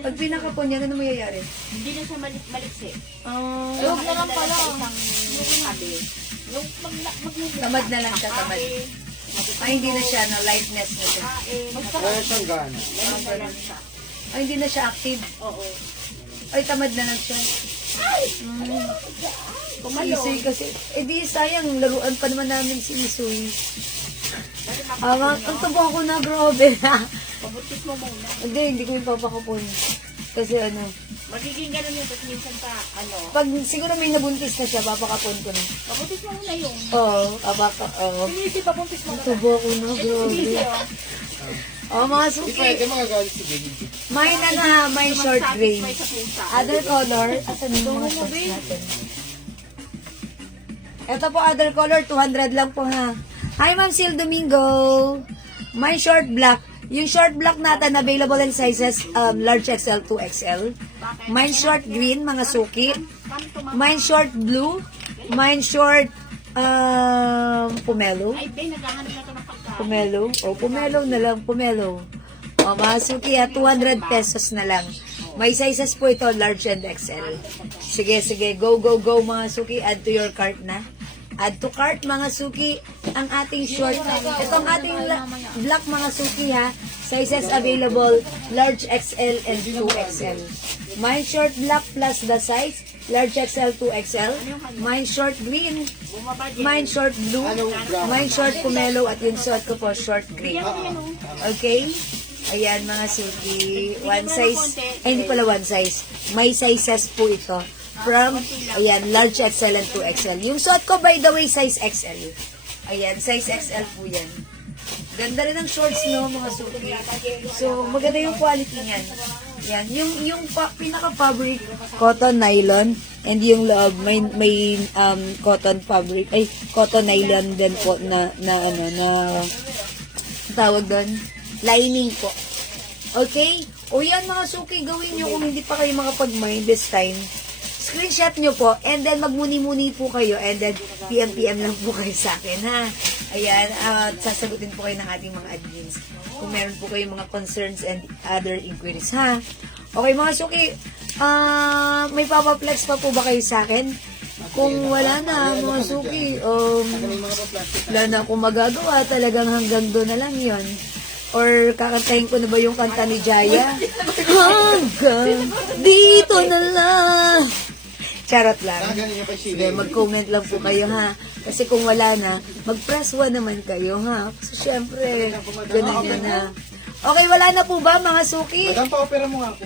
Pag pinakapon yan, ano mayayari? Hindi na siya maliksi. Huwag na lang pala. Tamad na lang siya, tamad. Ay, hindi na siya, no, lightness na siya. Wala siyang gana. Ay, hindi na siya active. Oo. Ay, tamad na lang siya. Isoy kasi. Eh di, sayang, laruan pa naman namin si Isoy. Ang tabo ako na, grabe. Pabutis mo muna. Hindi ko yung papakapon. Kasi Magiging ganun yun. Tapos minsan pa, pag siguro may nabuntis na siya, papakapon ko na. pabutis mo muna yung. Oo, oo. Hindi, pabutis mo Ang tabo ako na, grabe. Mga Di suki. pwede magagalit si Baby. Mine mine short gray. May sa pusa. Other color, asan yung mga shorts natin? Ito po, other color, 200 lang po ha. Hi, Ma'am Sil Domingo. My short black. Yung short black natin, available in sizes large XL to XL. Mine short green, mga suki. Mine short blue. Mine short pomelo. Ay, Ben, naghahanap na ito ng pagkain. Pomelo. O, pomelo na lang, pomelo. O, mga suki ha, 200 pesos na lang. May sizes po ito, large and XL. Sige, sige, go, go, go mga suki. Add to your cart na. Add to cart mga suki, ang ating short. Itong ating black mga suki ha. Sizes available, large XL and 2XL. Mine short black plus the size, large XL, 2XL. Mine short green, mine short blue, mine short pomelo, at yung suot ko po, short gray. Okay? Ayan mga suki, one size, ay hindi pala one size, may sizes po ito. From, ayan, large XL and 2XL. Yung suot ko, by the way, size XL. Ayan, size XL po yan. Ganda rin ang shorts, no, mga suki. So, maganda yung quality niyan. Yan, yung pinaka-fabric, cotton nylon, and yung loob, may cotton fabric, ay, cotton nylon din po na tawag doon, lining po. Okay? O yan mga suki, gawin nyo kung hindi pa kayo makapag-mind this time. Screenshot nyo po, and then magmuni-muni po kayo, and then PM lang po kayo sa akin, ha? Ayan, sasagutin po kayo ng ating mga admins kung meron po kayong mga concerns and other inquiries, ha? Okay, mga suki, may papaplex pa po ba kayo sa akin? Kung wala na, mga suki, wala na akong magagawa, talagang hanggang doon na lang yon. Or kakantahin ko na ba yung kanta ni Jaya? Hanggang dito na lang. Charot lang. Sige, mag-comment lang po kayo ha. Kasi kung wala na, mag-press 1 naman kayo ha. Kasi syempre, ganun yan ha. Okay, wala na po ba mga suki? Madam, pa-opera mo nga ako.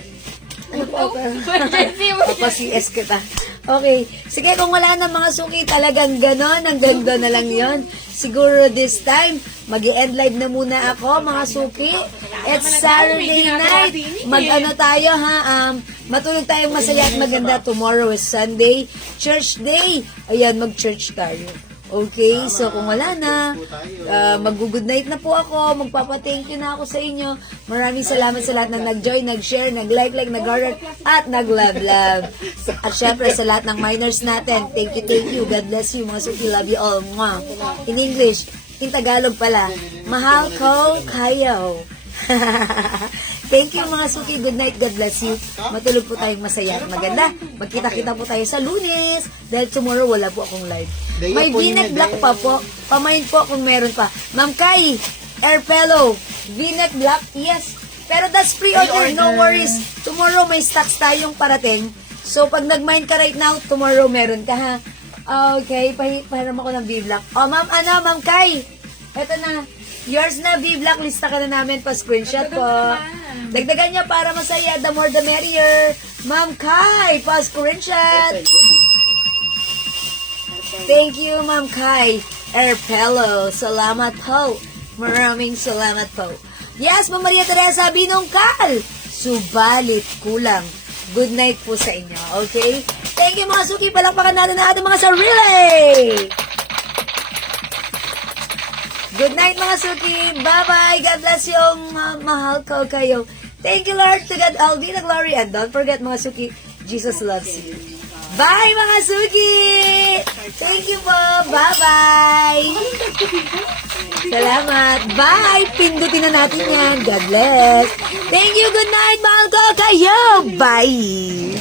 Emergency mo. Papa-CS kita. Okay. Sige, kung wala na mga suki, talagang ganon. Ang ganda na lang yon. Siguro this time, mag-end live na muna ako, mga suki. It's Saturday night. Mag-ano tayo, ha? Matulog tayong masaya at maganda. Tomorrow is Sunday. Church day. Ayan, mag-church tayo. Okay, so kung wala na, mag-good night na po ako, magpapa-thank you na ako sa inyo. Maraming salamat sa lahat na nag-join, nag-share, nag-like, nag-heart, at nag-love. At syempre sa lahat ng minors natin, thank you. God bless you, mga suki, love you all. Mwah. In English, in Tagalog pala, mahal ko kayo. Thank you mga suki. Good night. God bless you. Matulog po tayong masaya at maganda. Magkita-kita po tayo sa Lunes. Dahil tomorrow wala po akong live. May V-neck black pa po. Pamain po kung meron pa. Ma'am Kai, Airpello, V-neck black, yes. Pero that's pre-order. No worries. Tomorrow may stocks tayong parating. So pag nag-mine ka right now, tomorrow meron ka ha. Okay. Pahiram ako ng V-black. Oh, Ma'am Kai. Eto na. Yours na, V-Black. Lista ka na namin. Pa-screenshot po. Dagdagan niyo para masaya. The more the merrier. Ma'am Kai, pa-screenshot. Thank you, Ma'am Kai. Airpello. Salamat po. Maraming salamat po. Yes, Ma'am Maria Teresa Binongkal. Subalit kulang. Good night po sa inyo. Okay? Thank you, mga suki. Palakpakan natin na ating mga sarili. Good night mga suki. Bye-bye. God bless you. Mahal ko kayo. Thank you Lord. To God all be the glory. And don't forget mga suki, Jesus loves you. Bye mga suki. Thank you po. Bye-bye. Salamat. Bye. Pindutin na natin yan. God bless. Thank you. Good night. Mahal ko kayo. Bye.